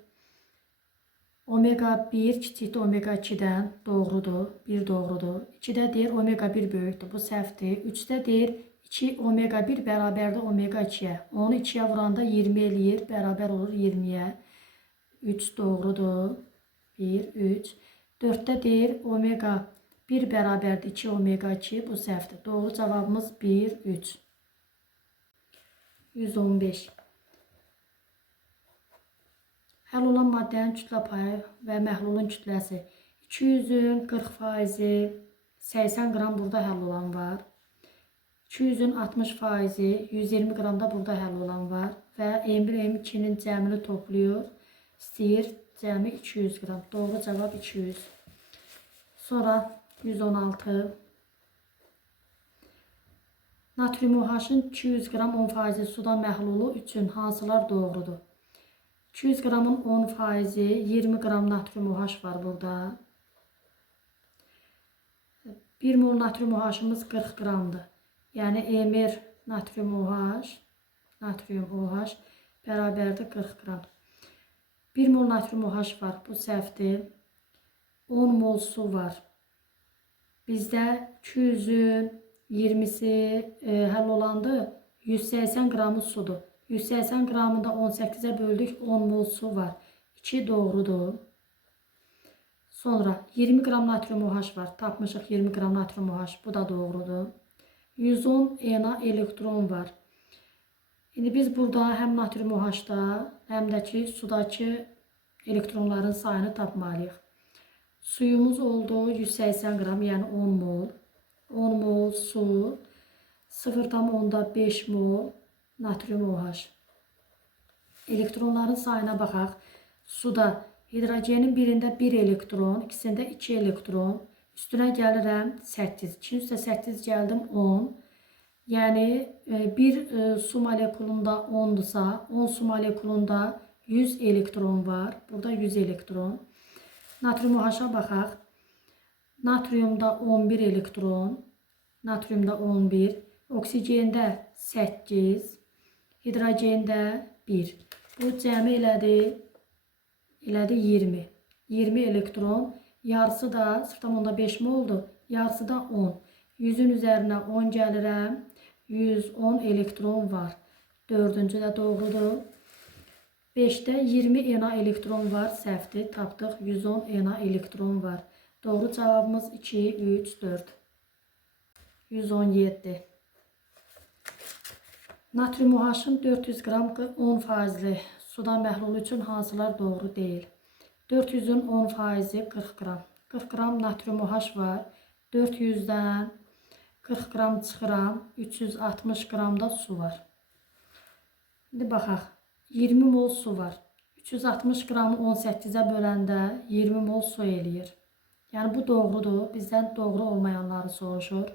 omega 1 kiçikdir omega 2-dən, doğrudur, 1 doğrudur. 2-də deyir, omega 1 böyükdür, bu səhvdir. 3-də deyir, 2 omega 1 bərabərdir omega 2-yə. Onu 2-yə vuranda 20 eləyir, bərabər olur 20-yə. 3 doğrudur. 1, 3. 4-də deyir, omega 1 bərabərdir 2 omega 2. Bu səhvdir. Doğru cavabımız 1, 3. 115. Həll olan maddənin kütlə payı və məhlulun kütləsi. 200-ün 40%, 80 qram burada həll olan var. 200-ün 60%, 120 qram da burada həll olan var. Və M1, M2-nin cəmini topluyor. İstəyir cəmi 200 qram. Doğru cavab 200. Sonra 116. Natrium OH-ın 200 qram 10% suda məhlulu üçün hansılar doğrudur? 200 qramın 10%, 20 qram natrium OH var burada. 1 mol natrium OH-ımız 40 qramdır. Yəni M1 natrium OH bərabərdir 40 qram. 1 mol natrium OH var, bu səhvdir. 10 mol su var. Bizdə 200-ün 20-si həll olandı, 180 qramı sudur. 180 qramında 18-ə böldük, 10 mol su var. 2 doğrudur. Sonra 20 qram natrium OH var. Tapmışıq 20 qram natrium OH, bu da doğrudur. 110 Na elektron var. İndi biz burada həm natrium OH-da, həm də ki, sudakı elektronların sayını tapmalıyıq. Suyumuz oldu 180 qram, yəni 10 mol. 10 mol su, 0,5 mol natrium OH. Elektronların sayına baxaq. Suda hidrogenin birində 1 elektron, ikisində 2 elektron. Üstünə gəlirəm 8. 2 üstə 8 gəldim 10. Yəni, bir su molekulunda 10-dursa, 10 su molekulunda 100 elektron var. Burada 100 elektron. Natrium OH-a baxaq. Natriumda 11 elektron. Natriumda 11. Oksigenda 8. Hidrogenda 1. Bu cəmi elədi 20. 20 elektron. Yarısı da 0,5 moldur. Yarısı da 10. 100-ün üzərinə 10 gəlirəm. 110 elektron var. Dördüncü də doğrudur. 5-də 20 Na elektron var. Səhvdir. Tapdıq. 110 Na elektron var. Doğru cavabımız 2, 3, 4. 117. Natrium OH-ın 400 qram 10%li suda məhlulu üçün hansılar doğru deyil? 400-ün 10%, 40 qram. 40 qram natrium OH var. 400-dən 40 qram çıxıram. 360 qram da su var. İndi baxaq. 20 mol su var. 360 qramı 18-ə böləndə 20 mol su eləyir. Yəni bu doğrudur. Bizdən doğru olmayanları soruşur.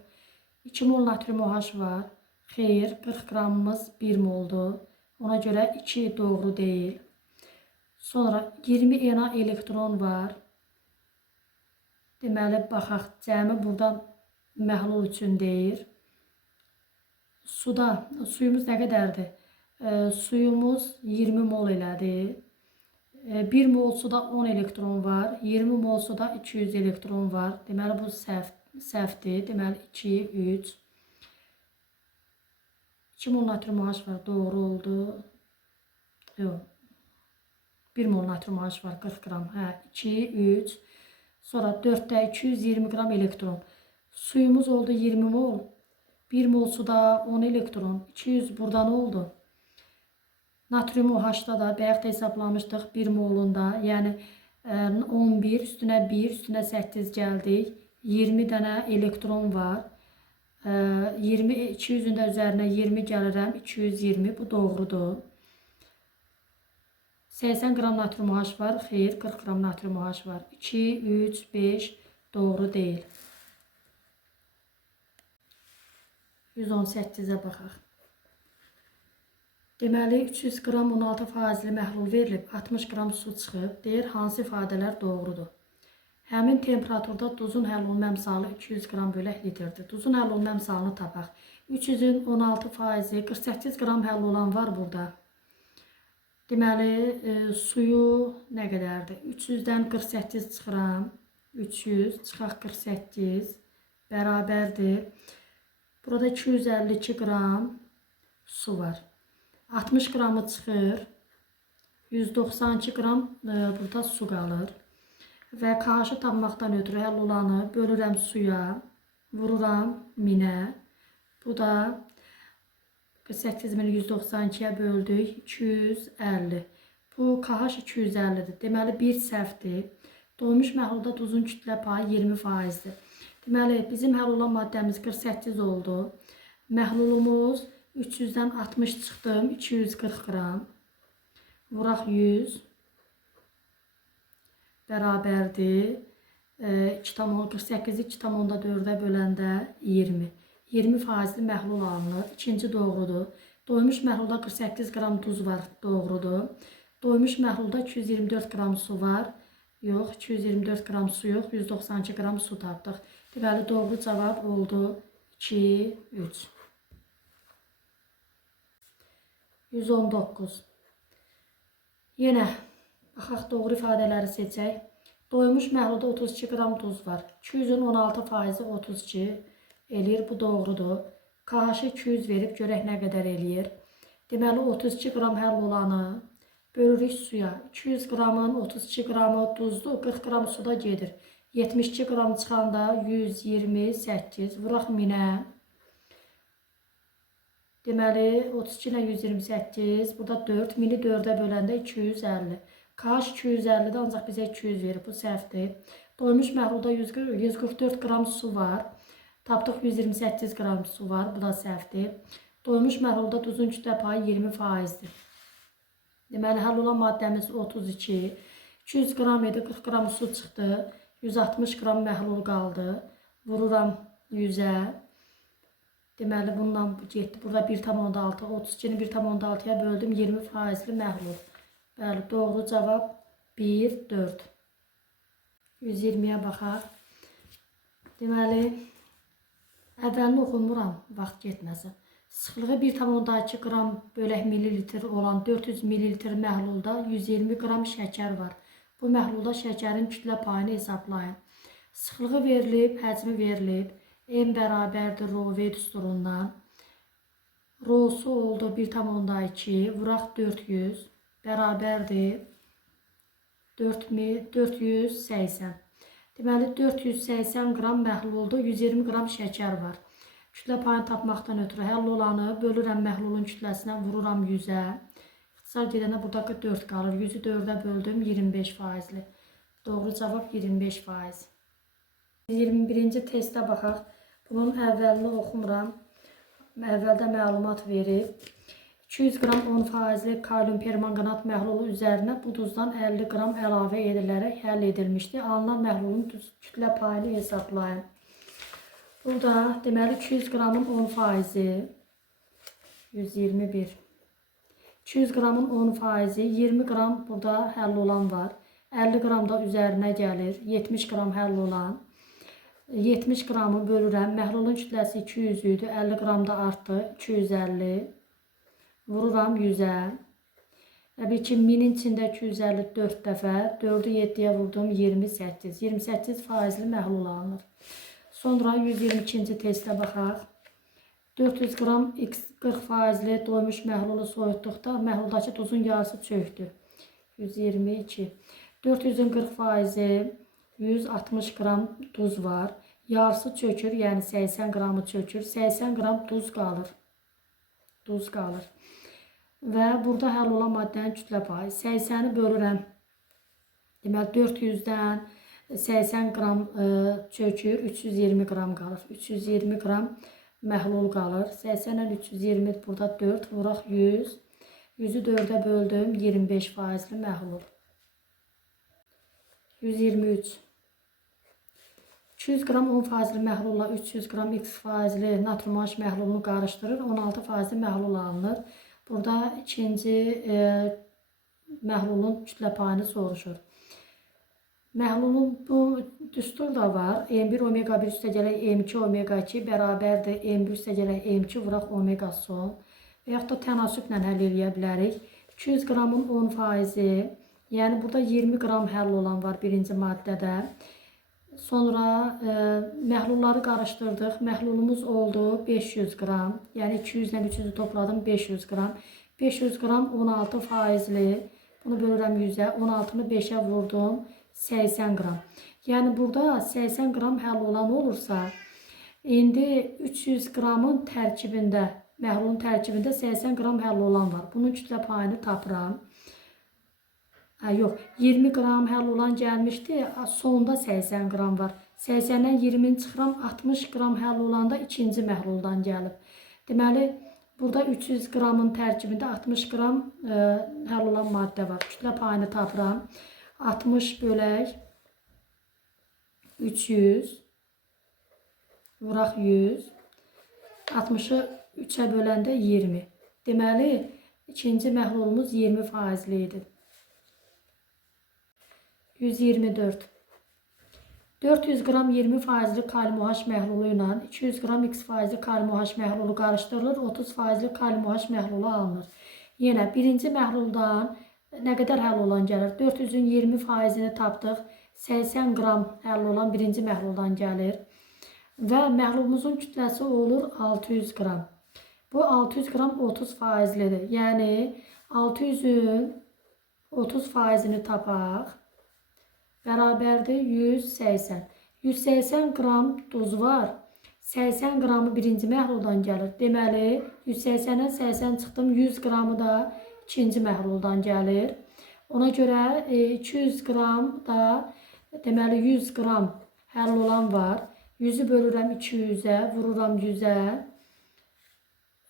2 mol natrium OH var. Xeyr, 40 qramımız 1 moldur. Ona görə 2 doğru deyil. Sonra 20 Na elektron var. Deməli, baxaq, cəmi burada məhlul üçün deyir. Suyumuz nə qədərdir? Suyumuz 20 mol elədir. 1 mol suda 10 elektron var. 20 mol suda 200 elektron var. Deməli, bu səhvdir. Deməli, 2, 3. 2 mol natrium OH var. Doğru oldu. Yox. 1 mol natrium OH var. 40 qram. 2, 3. Sonra 4'də 220 qram elektron. Suyumuz oldu 20 mol. 1 mol suda 10 elektron. 200 buradan oldu. Natrium OH-da da bayaq da hesablamışdıq 1 molunda. Yəni 11 üstünə 1 üstünə 8 gəldik. 20 dənə elektron var. 200-ün də üzərinə 20 gəlirəm. 220 bu doğrudur. 80 qram natrium OH var. Xeyr, 40 qram natrium OH var. 2, 3, 5 doğru deyil. 118-ə baxaq. Deməli, 300 qram 16 faizli məhlul verilib, 60 qram su çıxıb. Deyir, hansı ifadələr doğrudur? Həmin temperaturda duzun həll olunma əmsalı 200 qram bölək litrdir. Duzun həll olunma əmsalını tapaq. 300-ün 16 faizi 48 qram həll olan var burada. Deməli, suyu nə qədərdir? 300-dən 48 çıxıram. 300 çıxaq 48 bərabərdir. Burada 252 qram su var. 60 qramı çıxır. 192 qram burada su qalır. Və KH tapmaqdan ötürü həll olanı bölürəm suya. Vururam 1000-ə. Bu da 8192-yə böldük. 250. Bu KH 250-dir. Deməli, bir səhvdir. Doymuş məhlulda duzun kütlə payı 20%-dir. Deməli, bizim həll olan maddəmiz 48 oldu. Məhlulumuz 300-dən 60 çıxdım. 240 qram. Vuraq 100. Bərabərdir. 48-i 2,4-ə böləndə 20. 20% məhlul alınır. İkinci doğrudur. Doymuş məhlulda 48 qram duz var. Doğrudur. Doymuş məhlulda 224 qram su var. Yox, 224 qram su yox. 192 qram su tapdıq. Deməli, doğru cavab oldu 2, 3. 119. Yenə baxaq, doğru ifadələri seçək. Doymuş məhlulda 32 qram duz var. 200-ün 16%-i 32 eləyir. Bu doğrudur. KH 200 verib görək nə qədər eləyir. Deməli, 32 qram həll olanı bölürük suya. 200 qramın 32 qramı duzdur. 40 qram suda gedir. 72 qram çıxanda 128. Vuraq 1000-ə. Deməli, 32 ilə 128, burada 4, 1000-i 4-ə böləndə 250. KH 250-də ancaq bizə 200 verir, bu səhvdir. Doymuş məhlulda 144 qram su var. Tapdıq 128 qram su var, bu da səhvdir. Doymuş məhlulda duzun kütlə payı 20%-dir. Deməli, həll olan maddəmiz 32. 200 qram idi, 40 qram su çıxdı. 160 qram məhlul qaldı. Vururam 100-ə. Deməli, bundan getdi. Burada 1,6. 32-ni 1,6-ya böldüm. 20%-li məhlul. Bəli, doğru cavab 1, 4. 120-yə baxaq. Deməli, əvvəlini oxumuram, vaxt getməsin. Sıxlığı 1,2 qram bölək mililitr olan 400 mililitr məhlulda 120 qram şəkər var. Bu məhlulda şəkərin kütlə payını hesablayın. Sıxlığı verilib, həcmi verilib. M bərabərdir rho V düsturundan. Rho'su oldu 1,2. Vuraq 400. Bərabərdir 480. Deməli, 480 qram məhlulda 120 qram şəkər var. Kütlə payını tapmaqdan ötürü həll olanı bölürəm məhlulun kütləsinə, vururam 100-ə. İxtisar gedəndə buradakı 4 qalır. 100-ü 4-ə böldüm, 25%-li. Doğru cavab 25%. 21-ci testə baxaq. Bunun əvvəlini oxumuram. Əvvəldə məlumat verib. 200 qram 10% kalium permanganat məhlulu üzərinə bu duzdan 50 qram əlavə edilərək həll edilmişdir. Alınan məhlulun kütlə payını hesablayın. Burada deməli 200 qramın 10%, 121. 200 qramın 10%, 20 qram burada həll olan var. 50 qram da üzərinə gəlir. 70 qram həll olan. 70 qramı bölürəm. Məhlulun kütləsi 200 idi. 50 qram da artdı. 250. Vururam 100'ə. Təbii ki, 1000'in içində 254 dəfə. 4'ü 7'yə vurdum 28. 28% məhlul alınır. Sonra 122-ci testə baxaq. 400 qram x 40% doymuş məhlulu soyutduqda məhluldakı duzun yarısı çöktü. 122. 400'ün 40%, 160 qram duz var. Yarısı çökür, yəni 80 qramı çökür. 80 qram duz qalır. Duz qalır. Və burada həll olan maddənin kütlə payı. 80'i bölürəm. Deməli 400'dən 80 qram çökür, 320 qram qalır. 320 qram məhlul qalır. 80'dən 320 burada 4, vuraq 100. 100'ü 4'ə böldüm, 25% məhlul. 123. 200 qram 10% məhlulla 300 qram x% natrium H məhlulunu qarışdırır. 16% məhlul alınır. Burada ikinci məhlulun kütlə payını soruşur. Məhlulun bu düstur da var. M1 omega 1 üstəgələk M2 omega 2 bərabərdir. M1 üstəgələk M2 vuraq omega son. Və yaxud da tənasüblə həll edə bilərik. 200 qramın 10%, yəni burada 20 qram həll olan var birinci maddədə. Sonra məhlulları qarışdırdıq. Məhlulumuz oldu 500 qram. Yəni 200 ilə 300'ü topladım 500 qram. 500 qram 16%. Bunu bölürəm 100'ə. 16'nı 5'ə vurdum 80 qram. Yəni burada 80 qram həll olan olursa, indi 300 qramın tərkibində, məhlulun tərkibində 80 qram həll olan var. Bunun kütlə payını tapıram. Yox, 20 qram həll olan gəlmişdi, sonda 80 qram var. 80'dən 20'ni çıxıram, 60 qram həll olanda ikinci məhluldan gəlib. Deməli, burada 300 qramın tərkibində 60 qram həll olan maddə var. Kütlə payını tapıram. 60 bölək 300, vuraq 100. 60'ı 3'ə böləndə 20. Deməli, ikinci məhlulumuz 20% idi. 124. 400 qram 20% kalium OH məhlulu ilə 200 qram x% kalium OH məhlulu qarışdırılır, 30% kalium OH məhlulu alınır. Yenə birinci məhluldan nə qədər həll olan gəlir? 400'ün 20%'ni tapdıq. 80 qram həll olan birinci məhluldan gəlir. Və məhlulumuzun kütləsi olur 600 qram. Bu 600 qram 30%'lidir. Yəni 600'ün 30%'ni tapaq. Bərabərdir 180. 180 qram duz var. 80 qramı birinci məhluldan gəlir. Deməli 180'ə 80 çıxdım. 100 qramı da ikinci məhluldan gəlir. Ona görə 200 qram da deməli 100 qram həll olan var. 100'ü bölürəm 200'ə, vururam 100'ə.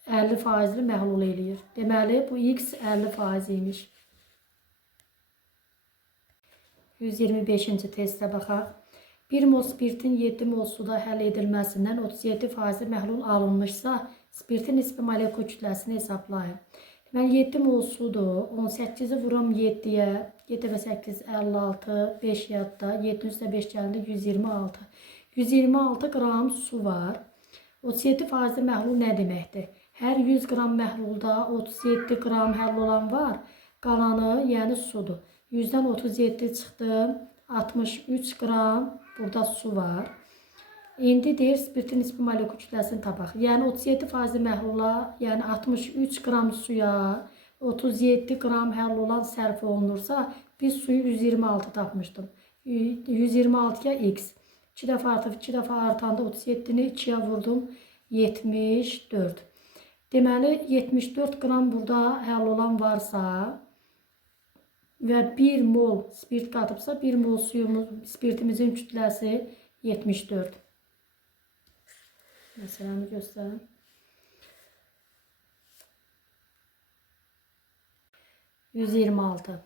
50% məhlul eləyir. Deməli bu x 50% imiş. 125-ci testə baxaq. 1 mol spirtin 7 mol suda həll edilməsindən 37% məhlul alınmışsa, spirtin nisbi molekul kütləsini hesablayın. Deməli 7 mol sudur. 18'i vuram 7'yə. 7 və 8 56, 5 yadda. 7 üstə 5 gəldi 126. 126 qram su var. 37% məhlul nə deməkdir? Hər 100 qram məhlulda 37 qram həll olan var. Qalanı yəni sudur. 100'dən 37 çıxdım. 63 qram burada su var. İndi deyir spirtin nisbi molekul kütləsini tapaq. Yəni 37% məhlula, yəni 63 qram suya 37 qram həll olan sərf olunursa, biz suyu 126 tapmışdım. 126'ya x. 2 dəfə artıq 2 dəfə artanda 37'ni 2'yə vurdum. 74. Deməli 74 qram burada həll olan varsa və 1 mol spirt qatıbsa 1 mol spirtimizin kütləsi 74. Məsələni göstərim. 126.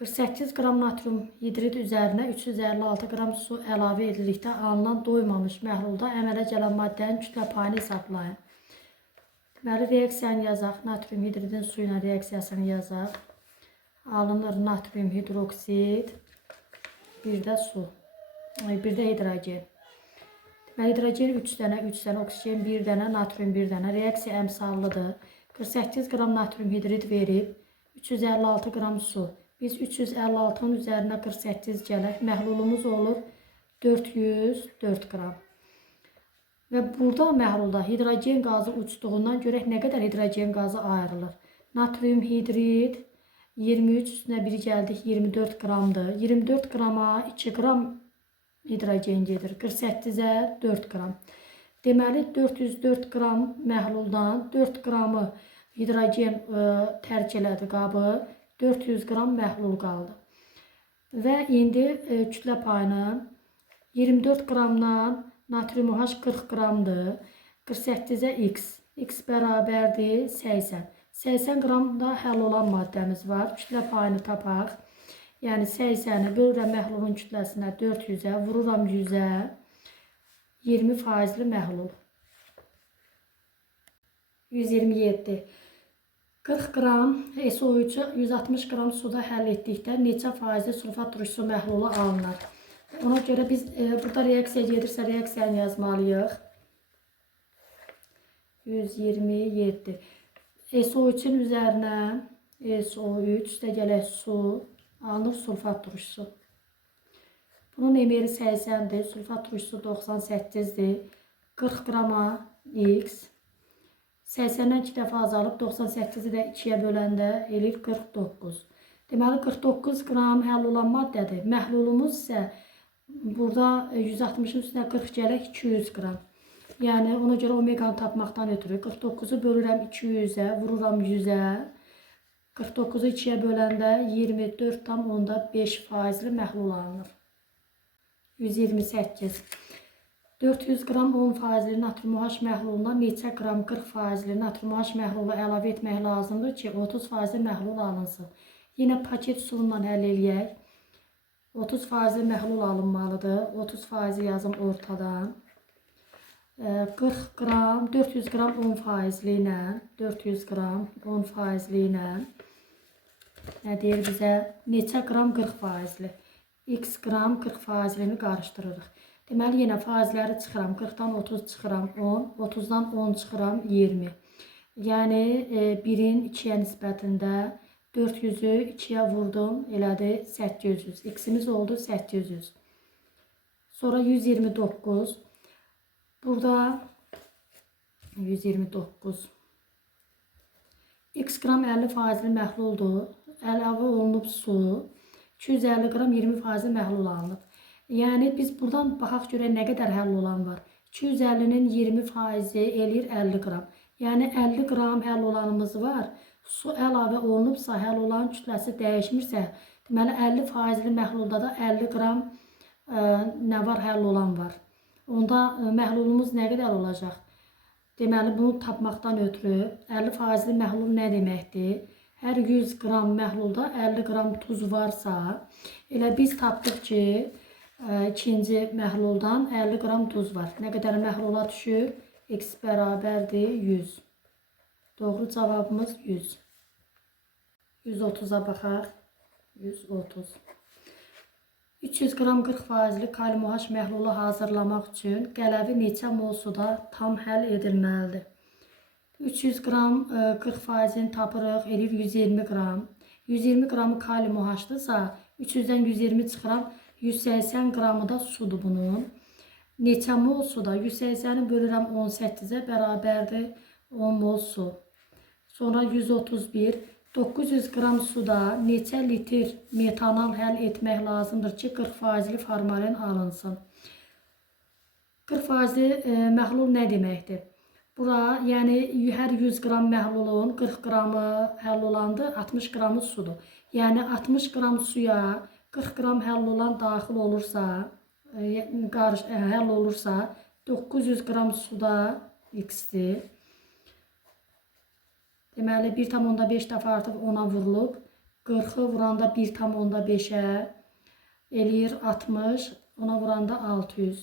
48 qram natrium hidrid üzərinə 356 qram su əlavə edildikdə alınan doymamış məhlulda əmələ gələn maddənin kütlə payını hesablayın. Deməli, reaksiyanı yazaq. Natrium hidridin su ilə reaksiyasını yazaq. Alınır natrium hidroksid, bir də su, bir də hidrogen. Deməli, hidrogen 3 dənə, oksigen 1 dənə, natrium 1 dənə. Reaksiya əmsallıdır. 48 qram natrium hidrid verib 356 qram su. Biz 356'nın üzərinə 48 gələk. Məhlulumuz olur 404 qram. Və burada məhlulda hidrogen qazı uçduğundan görək nə qədər hidrogen qazı ayrılır. Natrium hidrid 23 üstünə 1 gəldik 24 qramdır. 24 qrama 2 qram hidrogen gedir. 48'ə 4 qram. Deməli 404 qram məhluldan 4 qramı hidrogen tərk elədi qabı. 400 qram məhlul qaldı. Və indi kütlə payını 24 qramdan natrium OH 40 qramdır. 48'ə x. X bərabərdir 80. 80 qramda həll olan maddəmiz var. Kütlə payını tapaq. Yəni 80'i bölürəm məhlulun kütləsinə 400'ə, vururam 100'ə. 20% məhlul. 127. 40 qram SO3'ü 160 qram suda həll etdikdə neçə faizi sulfat turşusu məhlulu alınır? Ona görə biz burada reaksiya gedirsə reaksiyanı yazmalıyıq. 127. SO3'ün üzərinə SO3 üstə gələk su alınır sulfat turşusu. Bunun emeri 80'dir, sulfat turşusu 98'dir. 40 qrama x. 80'dən 2 dəfə azalıb 98'i də 2'yə böləndə eləyir 49. Deməli 49 qram həll olan maddədir. Məhlulumuz isə burada 160'ın üstünə 40 gələk 200 qram. Yəni ona görə omeqanı tapmaqdan ötürü 49'u bölürəm 200'ə, vururam 100'ə. 49'u 2'yə böləndə 24,5% məhlul alınır. 128. 400 qram 10% natrium OH məhluluna neçə qram 40% natrium OH məhlulu əlavə etmək lazımdır ki 30% məhlul alınsın. Yenə paket suundan həll eləyək. 30% məhlul alınmalıdır. 30% yazım ortadan. 40 qram 400 qram 10% ilə 400 qram 10% ilə nə deyir bizə? Neçə qram 40%? X qram 40%-ni qarışdırırıq. Deməli, yenə faizləri çıxıram. 40'dan 30 çıxıram 10, 30'dan 10 çıxıram 20. Yəni, 1'in 2'yə nisbətində 400'ü 2'yə vurdum, elədi 800. X'imiz oldu 800. Sonra 129. Burada 129. X qram 50%-li məhluldur. Əlavə olunub su. 250 qram 20% məhlul alınıb. Yəni biz buradan baxaq görək nə qədər həll olan var. 250'nin 20% eləyir 50 qram. Yəni 50 qram həll olanımız var. Su əlavə olunubsa, həll olan kütləsi dəyişmirsə, deməli 50%-li məhlulda da 50 qram nə var, həll olan var. Onda məhlulumuz nə qədər olacaq? Deməli bunu tapmaqdan ötürü 50%-li məhlul nə deməkdir? Hər 100 qram məhlulda 50 qram tuz varsa, elə biz tapdıq ki, ikinci məhluldan 50 qram tuz var. Nə qədər məhlula düşür? X bərabərdir 100. Doğru cavabımız 100. 130'a baxaq. 130. 300 qram 40%-li kalium OH məhlulu hazırlamaq üçün qələvi neçə mol suda tam həll edilməlidir? 300 qram 40%-ni tapırıq, eləyir 120 qram. 120 qramı kalium OH-dırsa, 300'dən 120 çıxıram, 180 qramı da sudur bunun. Neçə mol suda? 180'i bölürəm 18'ə bərabərdir 10 mol su. Sonra 131. 900 qram suda neçə litr metanol həll etmək lazımdır ki 40%-li formalin alınsın? 40%-li məhlul nə deməkdir? Bura, yəni hər 100 qram məhlulun 40 qramı həll olandır, 60 qramı sudur. Yəni 60 qram suya 40 qram həll olan daxil olursa, həll olursa 900 qram suda x-dir. Deməli 1,5 dəfə artıq 10-a vurulub. 40-ı vuranda 1,5-ə eləyir 60. Ona vuranda 600.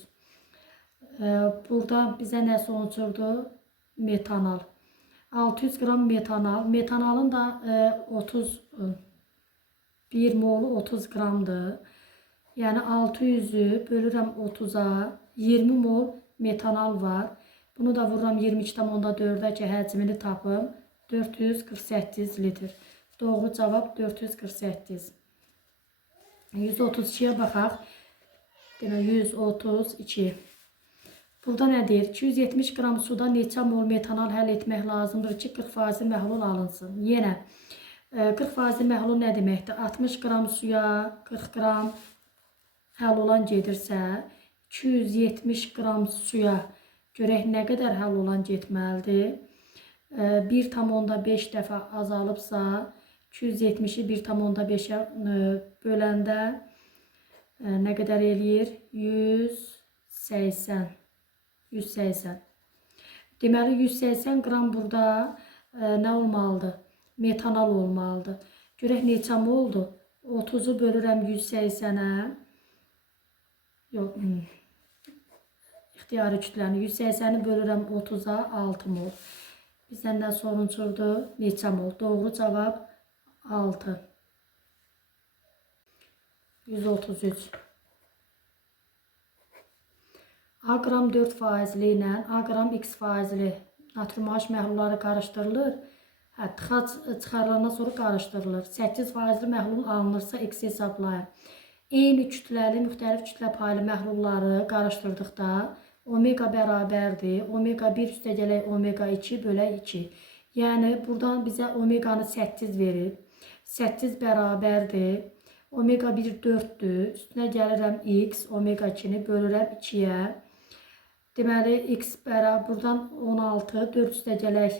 Burada bizə nə sonuçurdu? Metanal. 600 qram metanal. Metanalın da 1 molu 30 qramdır. Yəni 600'ü bölürəm 30'a 20 mol metanal var. Bunu da vururam 22,4'ə ki, həcmini tapım. 448 litr. Doğru cavab 448. 132'yə baxaq. Demək 132. Burada nə deyir? 270 qram suda neçə mol metanal həll etmək lazımdır ki, 40% məhlul alınsın. Yenə 40% məhlul nə deməkdir? 60 qram suya 40 qram həll olan gedirsə, 270 qram suya görək nə qədər həll olan getməlidir? 1,5 dəfə azalıbsa, 270'i 1,5'ə böləndə nə qədər eləyir? 180. 180. Deməli 180 qram burada nə olmalıdır? Metanal olmalıdır. Görək neçə moldur? 30'u bölürəm 180'ə. Yox, ixtiyari kütləni 180'i bölürəm 30'a 6 mol. Bizdən nə sorunçurdu? Neçə mol? Doğru cavab 6. 133. A qram 4% ilə A qram X faizli natrium H məhlulları qarışdırılır. Tıxac çıxarılandan sonra qarışdırılır. 8% məhlul alınırsa X hesablayın. Eyni kütləli, müxtəlif kütlə paylı məhlulları qarışdırdıqda omega bərabərdir. Omega 1 üstəgələk omega 2 bölək 2. Yəni buradan bizə omeganı 8 verir. 8 bərabərdir. Omega 1 4'dür. Üstünə gəlirəm X, omega 2'ni bölürəm 2'yə. Deməli, X bərabər, buradan 16, 4 üstəgələk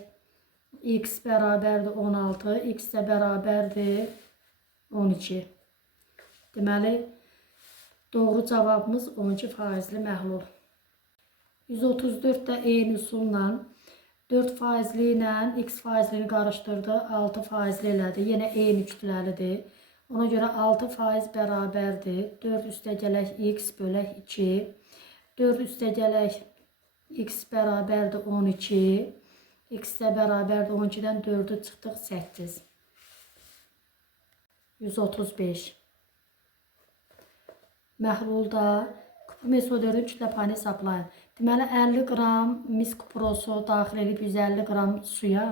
X bərabərdir 16, X də bərabərdir 12. Deməli, doğru cavabımız 12% məhlul. 134 də eyni üsulla 4% ilə X faizlini qarışdırdı, 6% elədi. Yenə eyni kütləlidir. Ona görə 6% bərabərdir. 4 üstəgələk X bölək 2. 4 üstəgələk X bərabərdir 12. X də bərabərdir 12'dən 4'ü çıxdıq 8. 135. Məhlulda kupromesodörün kütlə payını hesablayın. Deməli 50 qram mis kuprosu daxil edib 150 qram suya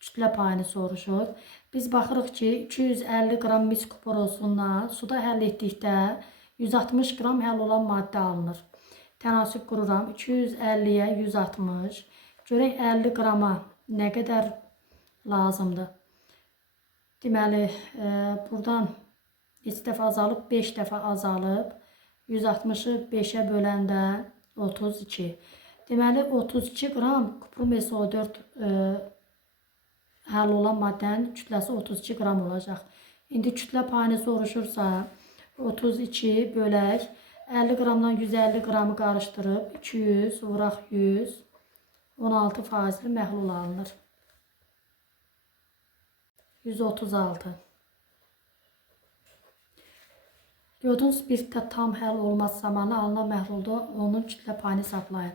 kütlə payını soruşur. Biz baxırıq ki 250 qram mis kuprosundan suda həll etdikdə 160 qram həll olan maddə alınır. Tənasüb qururam. 250'yə 160. Görək 50 qrama nə qədər lazımdır? Deməli, buradan 2 dəfə azalıb, 5 dəfə azalıb. 160'ı 5'ə böləndə 32. Deməli, 32 qram kupromesodör həll olan maddənin kütləsi 32 qram olacaq. İndi kütlə payını soruşursa, 32 bölək 50 qramdan 150 qramı qarışdırıb 200 vuraq 100 16% məhlul alınır. 136. Yodun spirtdə tam həll olması zamanı alınan məhlulda onun kütlə payını hesablayın.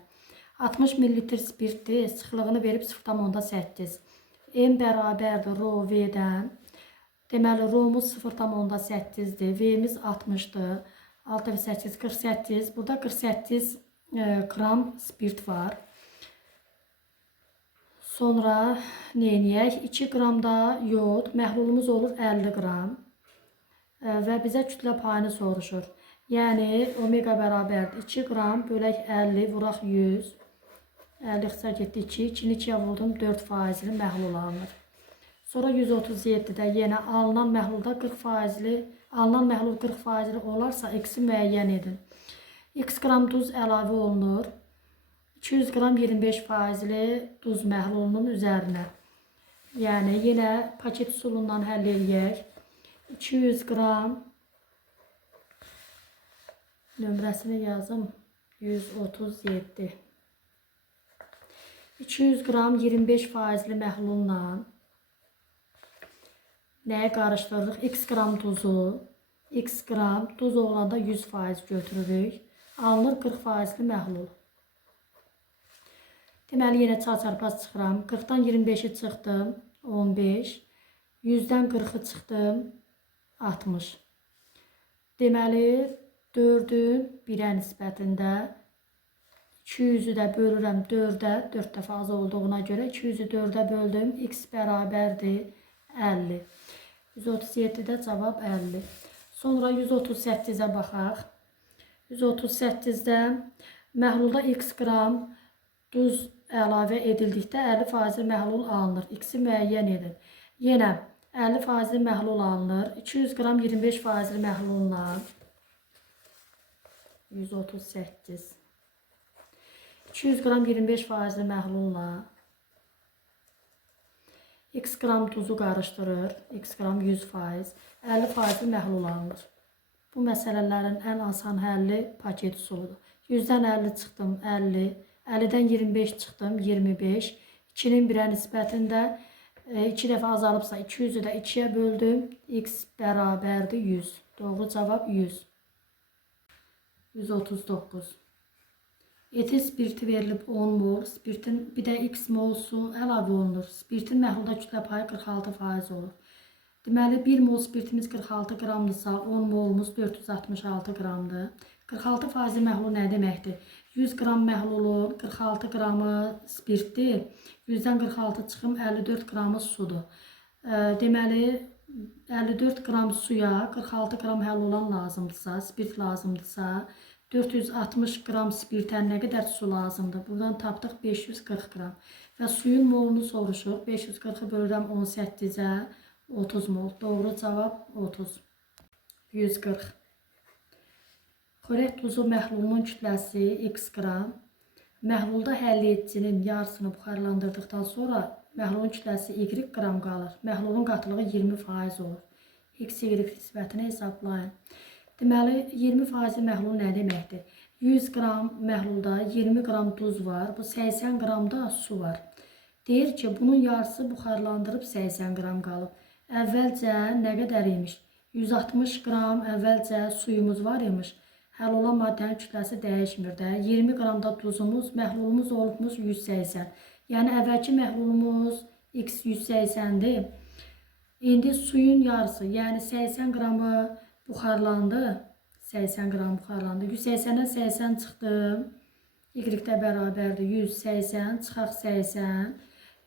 60 ml spirtdir, sıxlığını verib 0,8. M bərabərdir rho V-dən. Deməli, rhomuz 0,8'dir, V-miz 60'dır. 6 və 8, 48. Burada 48 qram spirt var. Sonra neyiniyək? 2 qram da yod. Məhlulumuz olur 50 qram. Və bizə kütlə payını soruşur. Yəni, omega bərabərdir. 2 qram bölək 50 vuraq 100. 50 xısa getdi 2. 2'ni 2'yə vurdum 4%'li məhlul alınır. Sonra 137'də yenə alınan məhlulda 40%'li alınan məhlul 40%'li olarsa X-i müəyyən edin. X qram duz əlavə olunur. 200 qram 25%'li duz məhlulunun üzərinə. Yəni yenə paket üsulundan həll eləyək. 200 qram nömrəsini yazım 137. 200 qram 25%'li məhlulla Nəyə qarışdırırıq? X qram duzu. X qram duz olanda 100% götürürük. Alınır 40%li məhlul. Deməli, yenə çarpaz çıxıram. 40-dan 25-i çıxdım, 15. 100-dən 40-ı çıxdım, 60. Deməli, 4-ün 1-ə nisbətində 200-ü də bölürəm 4-ə, 4 dəfə az olduğuna görə 200-ü 4-ə böldüm, x bərabərdir 50. 137-də cavab 50. Sonra 138-ə baxaq. 138-də məhlulda x qram duz əlavə edildikdə 50% məhlul alınır. X-i müəyyən edin. Yenə 50% məhlul alınır. 200 qram 25% məhlulla 138. 200 qram 25% məhlulla x qram tuzu qarışdırır. X qram 100%. 50% məhlul alınır. Bu məsələlərin ən asan həlli paket usuludur. 100-dən 50 çıxdım 50. 50-dən 25 çıxdım 25. 2-nin 1-ə nisbətində 2 dəfə azalıbsa 200-ü də 2-yə böldüm. X bərabərdir 100. Doğru cavab 100. 139. Etil spirti verilib 10 mol. Spirtin bir də x mol su əlavə olunur. Spirtin məhlulda kütlə payı 46% olur. Deməli 1 mol spirtimiz 46 qramdırsa 10 molumuz 466 qramdır. 46% məhlul nə deməkdir? 100 qram məhlulun 46 qramı spirtdir. 100-dən 46 çıxım 54 qramı sudur. Deməli 54 qram suya 46 qram həll olan lazımdırsa, spirt lazımdırsa 460 qram spirtə nə qədər su lazımdır? Buradan tapdıq 540 qram. Və suyun molunu soruşuq. 540-ı bölürəm 18-ə 30 mol. Doğru cavab 30. 140. Xörək tuzu məhlulunun kütləsi x qram. Məhlulda həlliyicinin yarısını buxarlandırdıqdan sonra məhlulun kütləsi y qram qalır. Məhlulun qatılığı 20% olur. X, y nisbətini hesablayın. Deməli, 20% məhlul nə deməkdir? 100 qram məhlulda 20 qram duz var. Bu 80 qramda su var. Deyir ki, bunun yarısı buxarlandırıb 80 qram qalıb. Əvvəlcə nə qədər imiş? 160 qram əvvəlcə suyumuz var imiş. Həll olan maddənin kütləsi dəyişmir də. 20 qramda duzumuz, məhlulumuz olubmuş 180. Yəni əvvəlki məhlulumuz x 180-dir. İndi suyun yarısı, yəni 80 qramı buxarlandı. 80 qram buxarlandı. 180-dən 80 çıxdım. Y-də bərabərdir 180, çıxaq 80.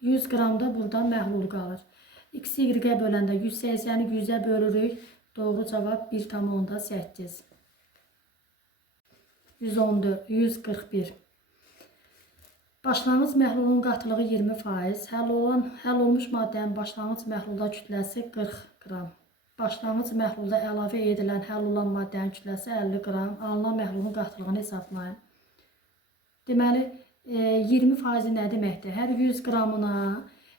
100 qramda buradan məhlul qalır. X y-ə böləndə 180-i 100-ə bölürük. Doğru cavab 1,8. 141. Başlanğıc məhlulun qatılığı 20%. Həll olmuş maddənin başlanğıc məhlulda kütləsi 40 qram. Başlanğıc məhlulda əlavə edilən həll olan maddənin kütləsi 50 qram. Alınan məhlulun qatılığını hesablayın. Deməli, 20% nə deməkdir? Hər 100 qramına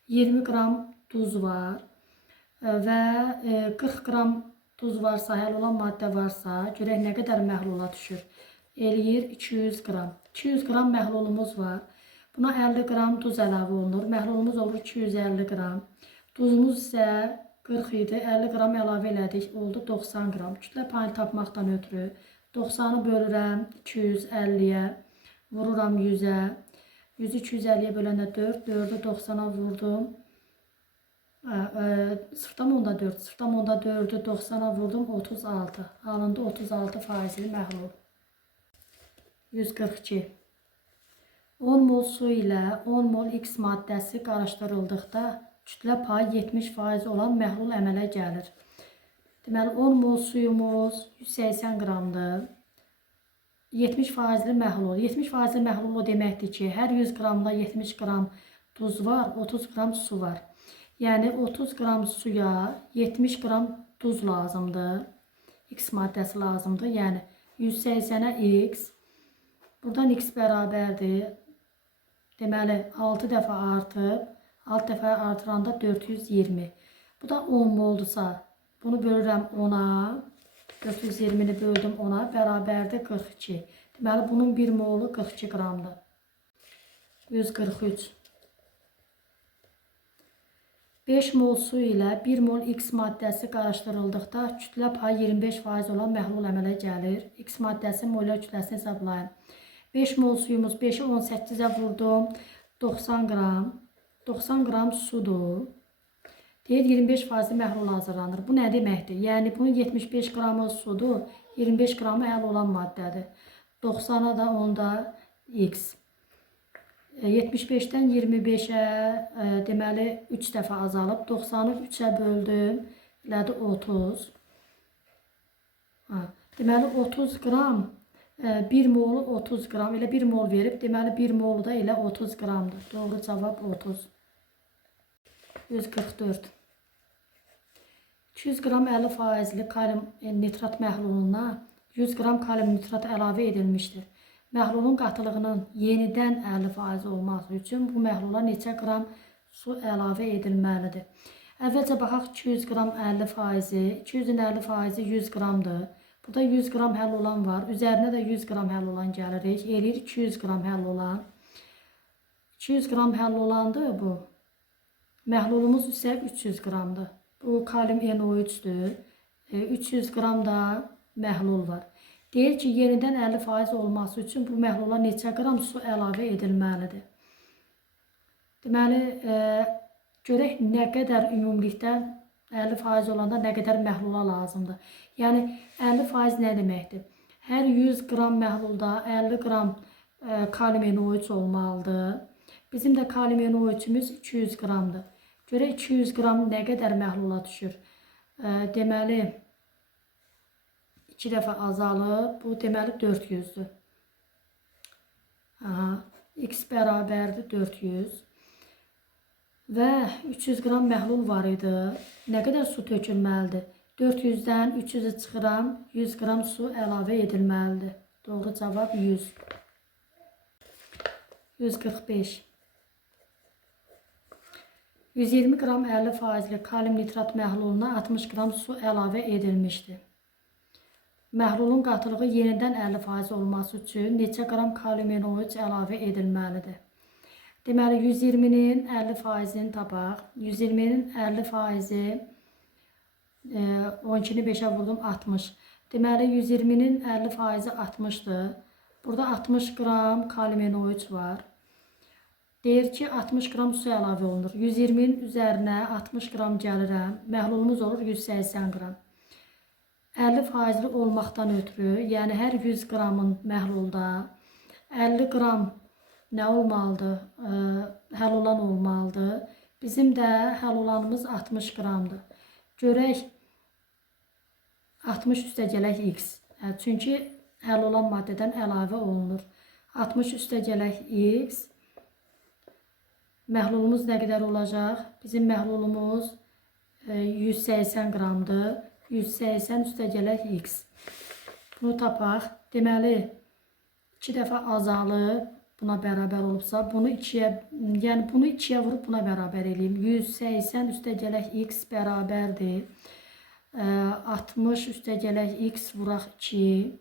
20 qram duz var və 40 qram duz varsa, həll olan maddə varsa, görək nə qədər məhlula düşür. Eləyir 200 qram. 200 qram məhlulumuz var. Buna 50 qram duz əlavə olunur. Məhlulumuz olur 250 qram. Duzumuz isə 40 idi. 50 qram əlavə elədik. Oldu 90 qram. Kütlə payını tapmaqdan ötürü 90-ı bölürəm 250-yə. Vururam 100-ə. 100-ü 250-yə böləndə 4. 4-ü 90-a vurdum. 0,4. 0,4-ü 90-a vurdum 36. Alındı 36%li məhlul. 142. 10 mol su ilə 10 mol X maddəsi qarışdırıldıqda kütlə payı 70% olan məhlul əmələ gəlir. Deməli 10 mol suyumuz 180 qramdır. 70%li məhlul. 70%li məhlul o deməkdir ki, hər 100 qramda 70 qram duz var, 30 qram su var. Yəni 30 qram suya 70 qram duz lazımdır. X maddəsi lazımdır. Yəni 180-ə X. Buradan x bərabərdir. Deməli 6 dəfə artıb, 6 dəfə artıranda 420. Bu da 10 moldursa, bunu bölürəm 10-a. 420-ni böldüm 10-a, bərabərdir 42. Deməli bunun 1 molu 42 qramdır. 143. 5 mol su ilə 1 mol X maddəsi qarışdırıldıqda kütlə payı 25% olan məhlul əmələ gəlir. X maddəsi molar kütləsini hesablayın. 5 mol suyumuz 5'i 18'e vurdum. 90 qram. 90 qram sudur. Deyir 25% məhlul hazırlanır. Bu nə deməkdir? Yəni bunun 75 qramı sudur, 25 qramı həll olan maddədir. 90'a da onda X. 75'dən 25'ə deməli 3 dəfə azalıb 90'ı 3'ə böldüm. Elədi 30. Deməli 30 qram 1 molu 30 qram. Elə 1 mol verib. Deməli 1 molu da elə 30 qramdır. Doğru cavab 30. 144. 200 qram 50%li kalium nitrat məhluluna 100 qram kalium nitrat əlavə edilmişdir. Məhlulun qatılığının yenidən 50% olması üçün bu məhlula neçə qram su əlavə edilməlidir? Əvvəlcə baxaq 200 qram 50%, 200-ün 50%, 100 qramdır. Burada 100 qram həll olan var. Üzərinə də 100 qram həll olan gəlirik. Eləyir 200 qram həll olan. 200 qram həll olandır bu. Məhlulumuz isə 300 qramdır. Bu kalium NO3'dür. 300 qram da məhlul var. Deyir ki, yenidən 50% olması üçün bu məhlula neçə qram su əlavə edilməlidir? Deməli, görək nə qədər ümumilikdə 50% olanda nə qədər məhlula lazımdır. Yəni 50% nə deməkdir? Hər 100 qram məhlulda 50 qram kalium NO3 olmalıdır. Bizim də kalium NO3'ümüz 200 qramdır. Görək 200 qram nə qədər məhlula düşür? Deməli 2 dəfə azalıb, bu deməli 400'dür. X bərabərdir 400. Və 300 qram məhlul var idi. Nə qədər su tökülməlidir? 400'dən 300'ü çıxıram, 100 qram su əlavə edilməlidir. Doğru cavab 100. 145. 120 qram 50%li kalium nitrat məhluluna 60 qram su əlavə edilmişdir. Məhlulun qatılığı yenidən 50% olması üçün neçə qram kalium NO3 əlavə edilməlidir? Deməli 120'nin 50%'ni tapaq. 120'nin 50%'i 12'ni 5'ə vurdum 60. Deməli 120'nin 50%'i 60'dır. Burada 60 qram kalium NO3 var. Deyir ki 60 qram su əlavə olunur. 120'nin üzərinə 60 qram gəlirəm. Məhlulumuz olur 180 qram. 50%'li olmaqdan ötürü, yəni hər 100 qramın məhlulda 50 qram nə olmalıdır? Həll olan olmalıdır. Bizim də həll olanımız 60 qramdır. Görək 60 üstə gələk X. Çünki həll olan maddədən əlavə olunur. 60 üstə gələk X. Məhlulumuz nə qədər olacaq? Bizim məhlulumuz 180 qramdır. 180 üstə gələk X. Bunu tapaq. Deməli 2 dəfə azalıb buna bərabər olubsa, bunu 2'yə, yəni bunu 2'yə vurub buna bərabər eləyim. 180 üstə gələk X bərabərdir. 60 üstə gələk X vuraq 2.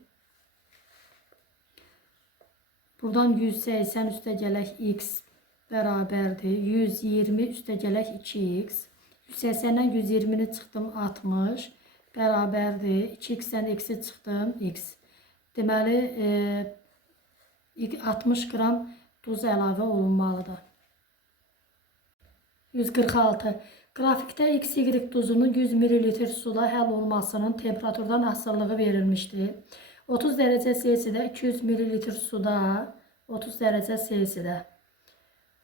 Buradan 180 üstə gələk X bərabərdir. 120 üstə gələk 2X. 180'dən 120'ni çıxdım 60. Bərabərdir. 2X'dən X'i çıxdım X. Deməli 60 qram duz əlavə olunmalıdır. 146. Qrafikdə XY duzunun 100 ml suda həll olmasının temperaturdan asılılığı verilmişdir. 30 dərəcə Selsidə 200 ml suda 30 dərəcə Selsidə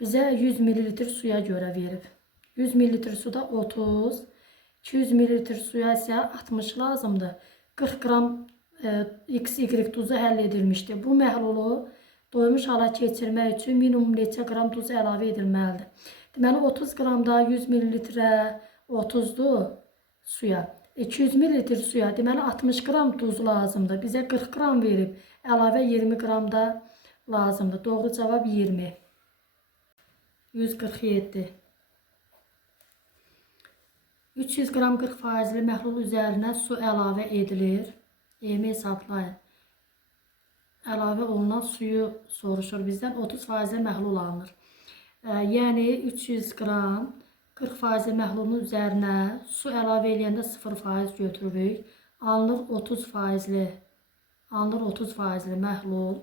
bizə 100 ml suya görə verib. 100 ml suda 30, 200 ml suya isə 60 lazımdır. 40 qram XY duzu həll edilmişdir. Bu məhlulu doymuş hala keçirmək üçün minimum neçə qram duz əlavə edilməlidir? Deməli 30 qramda 100 ml 30'dur suya. 200 ml suya deməli 60 qram duz lazımdır. Bizə 40 qram verib. Əlavə 20 qram da lazımdır. Doğru cavab 20. 147. 300 qram 40%li məhlul üzərinə su əlavə edilir. EM hesablayın. Əlavə olunan suyu soruşur bizdən. 30%li məhlul alınır. Yəni 300 qram 40% məhlulun üzərinə su əlavə eləyəndə 0% götürürük. Alınır 30%li. Alınır 30%li məhlul.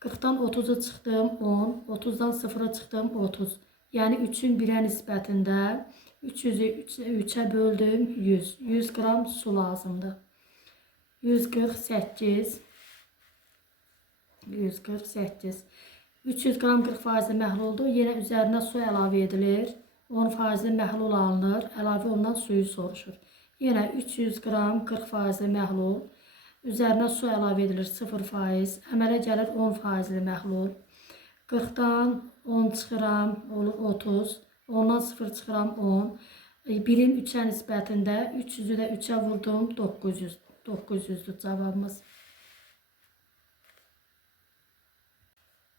40-dan 30'u çıxdım 10, 30'dan 0'a çıxdım 30. Yəni 3'ün 1'ə nisbətində 300'ü 3'ə böldüm 100. 100 qram su lazımdır. 148 148 300 qram 40% məhluldur. Yenə üzərinə su əlavə edilir. 10% məhlul alınır. Əlavə olunan suyu soruşur. Yenə 300 qram 40% məhlul. Üzərinə su əlavə edilir 0%. Əmələ gəlir 10%li məhlul. 40'dan 10 çıxıram olur 30. 10'dan 0 çıxıram 10. 1'in 3'ə nisbətində 300'ü də 3'ə vurdum 900. 900'dür cavabımız.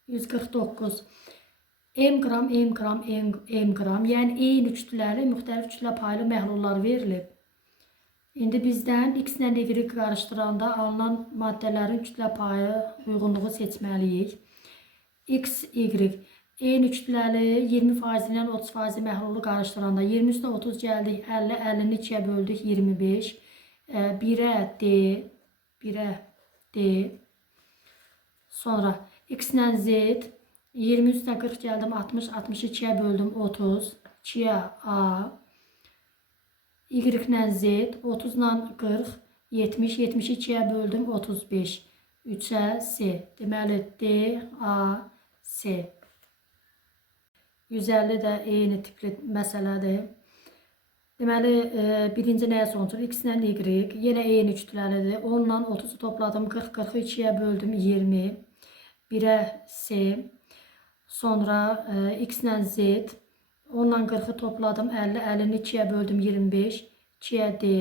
149. M qram, M qram, M qram. Yəni eyni kütləli, müxtəlif kütlə paylı məhlullar verilib. İndi bizdən X ilə Y qarışdıranda alınan maddələrin kütlə payı uyğunluğu seçməliyik. X, Y. Eyni kütləli 20% ilə 30% məhlulu qarışdıranda 20 üstə 30 gəldik 50, 50'ni 2'yə böldük 25. 1'ə D, 1'ə D. Sonra X ilə Z 20 üstə 40 gəldim 60, 60'ı 2'yə böldüm 30, 2'yə A. Y ilə Z 30 ilə 40, 70, 70'i 2'yə böldüm 35, 3'ə S. Deməli D, A, S. 150 də eyni tipli məsələdir. Deməli, birinci nəyə sonuçdur? X ilə Y, yenə eyni kütləlidir. 10 ilə 30'u topladım, 40, 40'ı 2'yə böldüm 20, 1'ə S. Sonra X ilə Z, 10 ilə 40'ı topladım 50, 50'ni 2'yə böldüm 25, 2'yə D.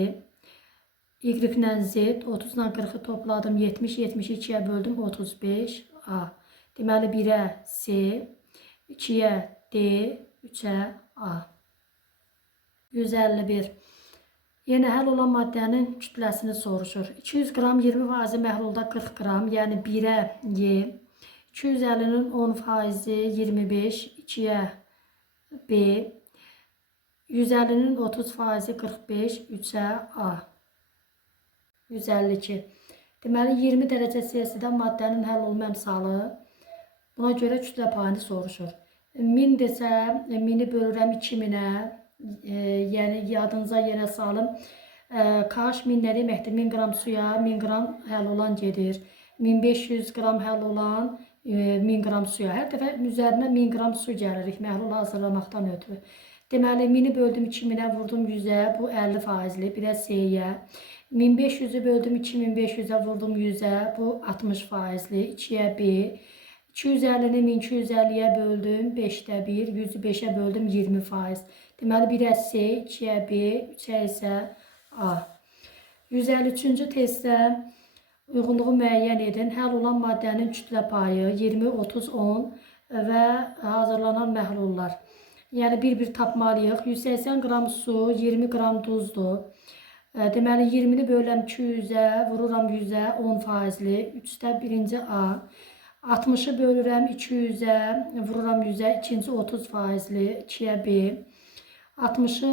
Y ilə Z, 30 ilə 40'ı topladım 70, 70'i 2'yə böldüm 35, A. Deməli 1'ə S, 2'yə D, 3'ə A. 151. Yenə həll olan maddənin kütləsini soruşur. 200 qram 20% məhlulda 40 qram, yəni 1'ə Y. 250'nin 10% 25, 2'yə B. 150'nin 30% 45, 3'ə A. 152. Deməli 20 dərəcə Selsidə maddənin həll olma əmsalı. Buna görə kütlə payını soruşur. 1000 desə, 1000'i bölürəm 2000'ə. Yəni yadınıza yenə salın. KH 1000 nə deməkdir? 1000 qram suya 1000 qram həll olan gedir. 1500 qram həll olan 1000 qram suya. Hər dəfə üzərinə 1000 qram su gəlirik məhlul hazırlamaqdan ötürü. Deməli 1000'i böldüm 2000'ə vurdum 100'ə. Bu 50%li. Bir də S-yə. 1500'ü böldüm 2500'ə vurdum 100'ə. Bu 60%li. 2'yə B. 250'ni 1250'yə böldüm 5'də 1. 100'ü 5'ə böldüm 20%. Deməli 1'ə S, 2'yə B, 3'ə isə A. 153-cü testdə uyğunluğu müəyyən edin. Həll olan maddənin kütlə payı 20, 30, 10 və hazırlanan məhlullar. Yəni bir-bir tapmalıyıq. 180 qram su, 20 qram duzdur. Deməli 20'ni bölürəm 200'ə, vururam 100'ə, 10%li. 3'də birinci A. 60'ı bölürəm 200'ə, vururam 100'ə, ikinci 30%li. 2'yə B. 60'ı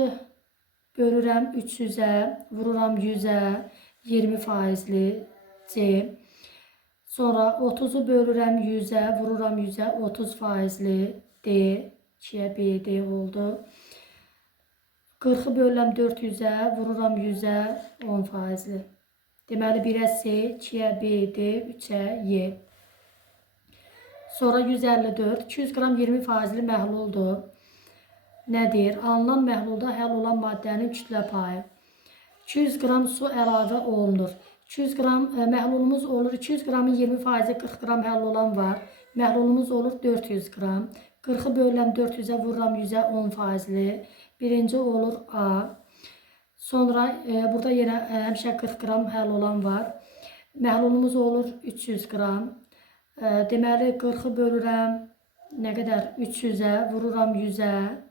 bölürəm 300'ə, vururam 100'ə, 20%li C. Sonra 30'u bölürəm 100'ə, vururam 100'ə, 30%li D. 2'yə B, D oldu. 40'ı bölürəm 400'ə, vururam 100'ə, 10%li. Deməli 1'ə C, 2'yə B, D, 3'ə Y. Sonra 154, 200 qram 20%li məhluldur. Nədir? Alınan məhlulda həll olan maddənin kütlə payı. 200 qram su əlavə olunur. 200 qram məhlulumuz olur. 200 qramın 20%, 40 qram həll olan var. Məhlulumuz olur 400 qram. 40'ı bölürəm 400'ə, vururam 100'ə, 10%li. Birinci olur A. Sonra burada yenə həmişə 40 qram həll olan var. Məhlulumuz olur 300 qram. Deməli 40'ı bölürəm nə qədər? 300'ə, vururam 100'ə.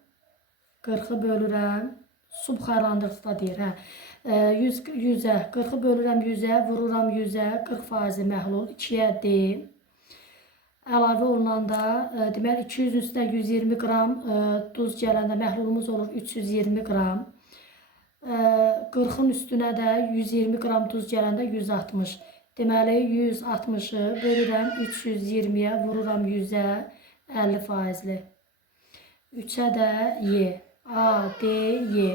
40'ı bölürəm, su buxarlandıqda deyir, 100'ə, 40'ı bölürəm 100'ə, vururam 100'ə, 40% məhlul, 2'yə D. əlavə olunanda deməli 200-ün üstünə 120 qram duz gələndə məhlulumuz olur 320 qram. 40-ın üstünə də 120 qram duz gələndə 160. Deməli 160-ı bölürəm 320-yə, vururam 100-ə 50%. 3-ə də Y. A, D, Y.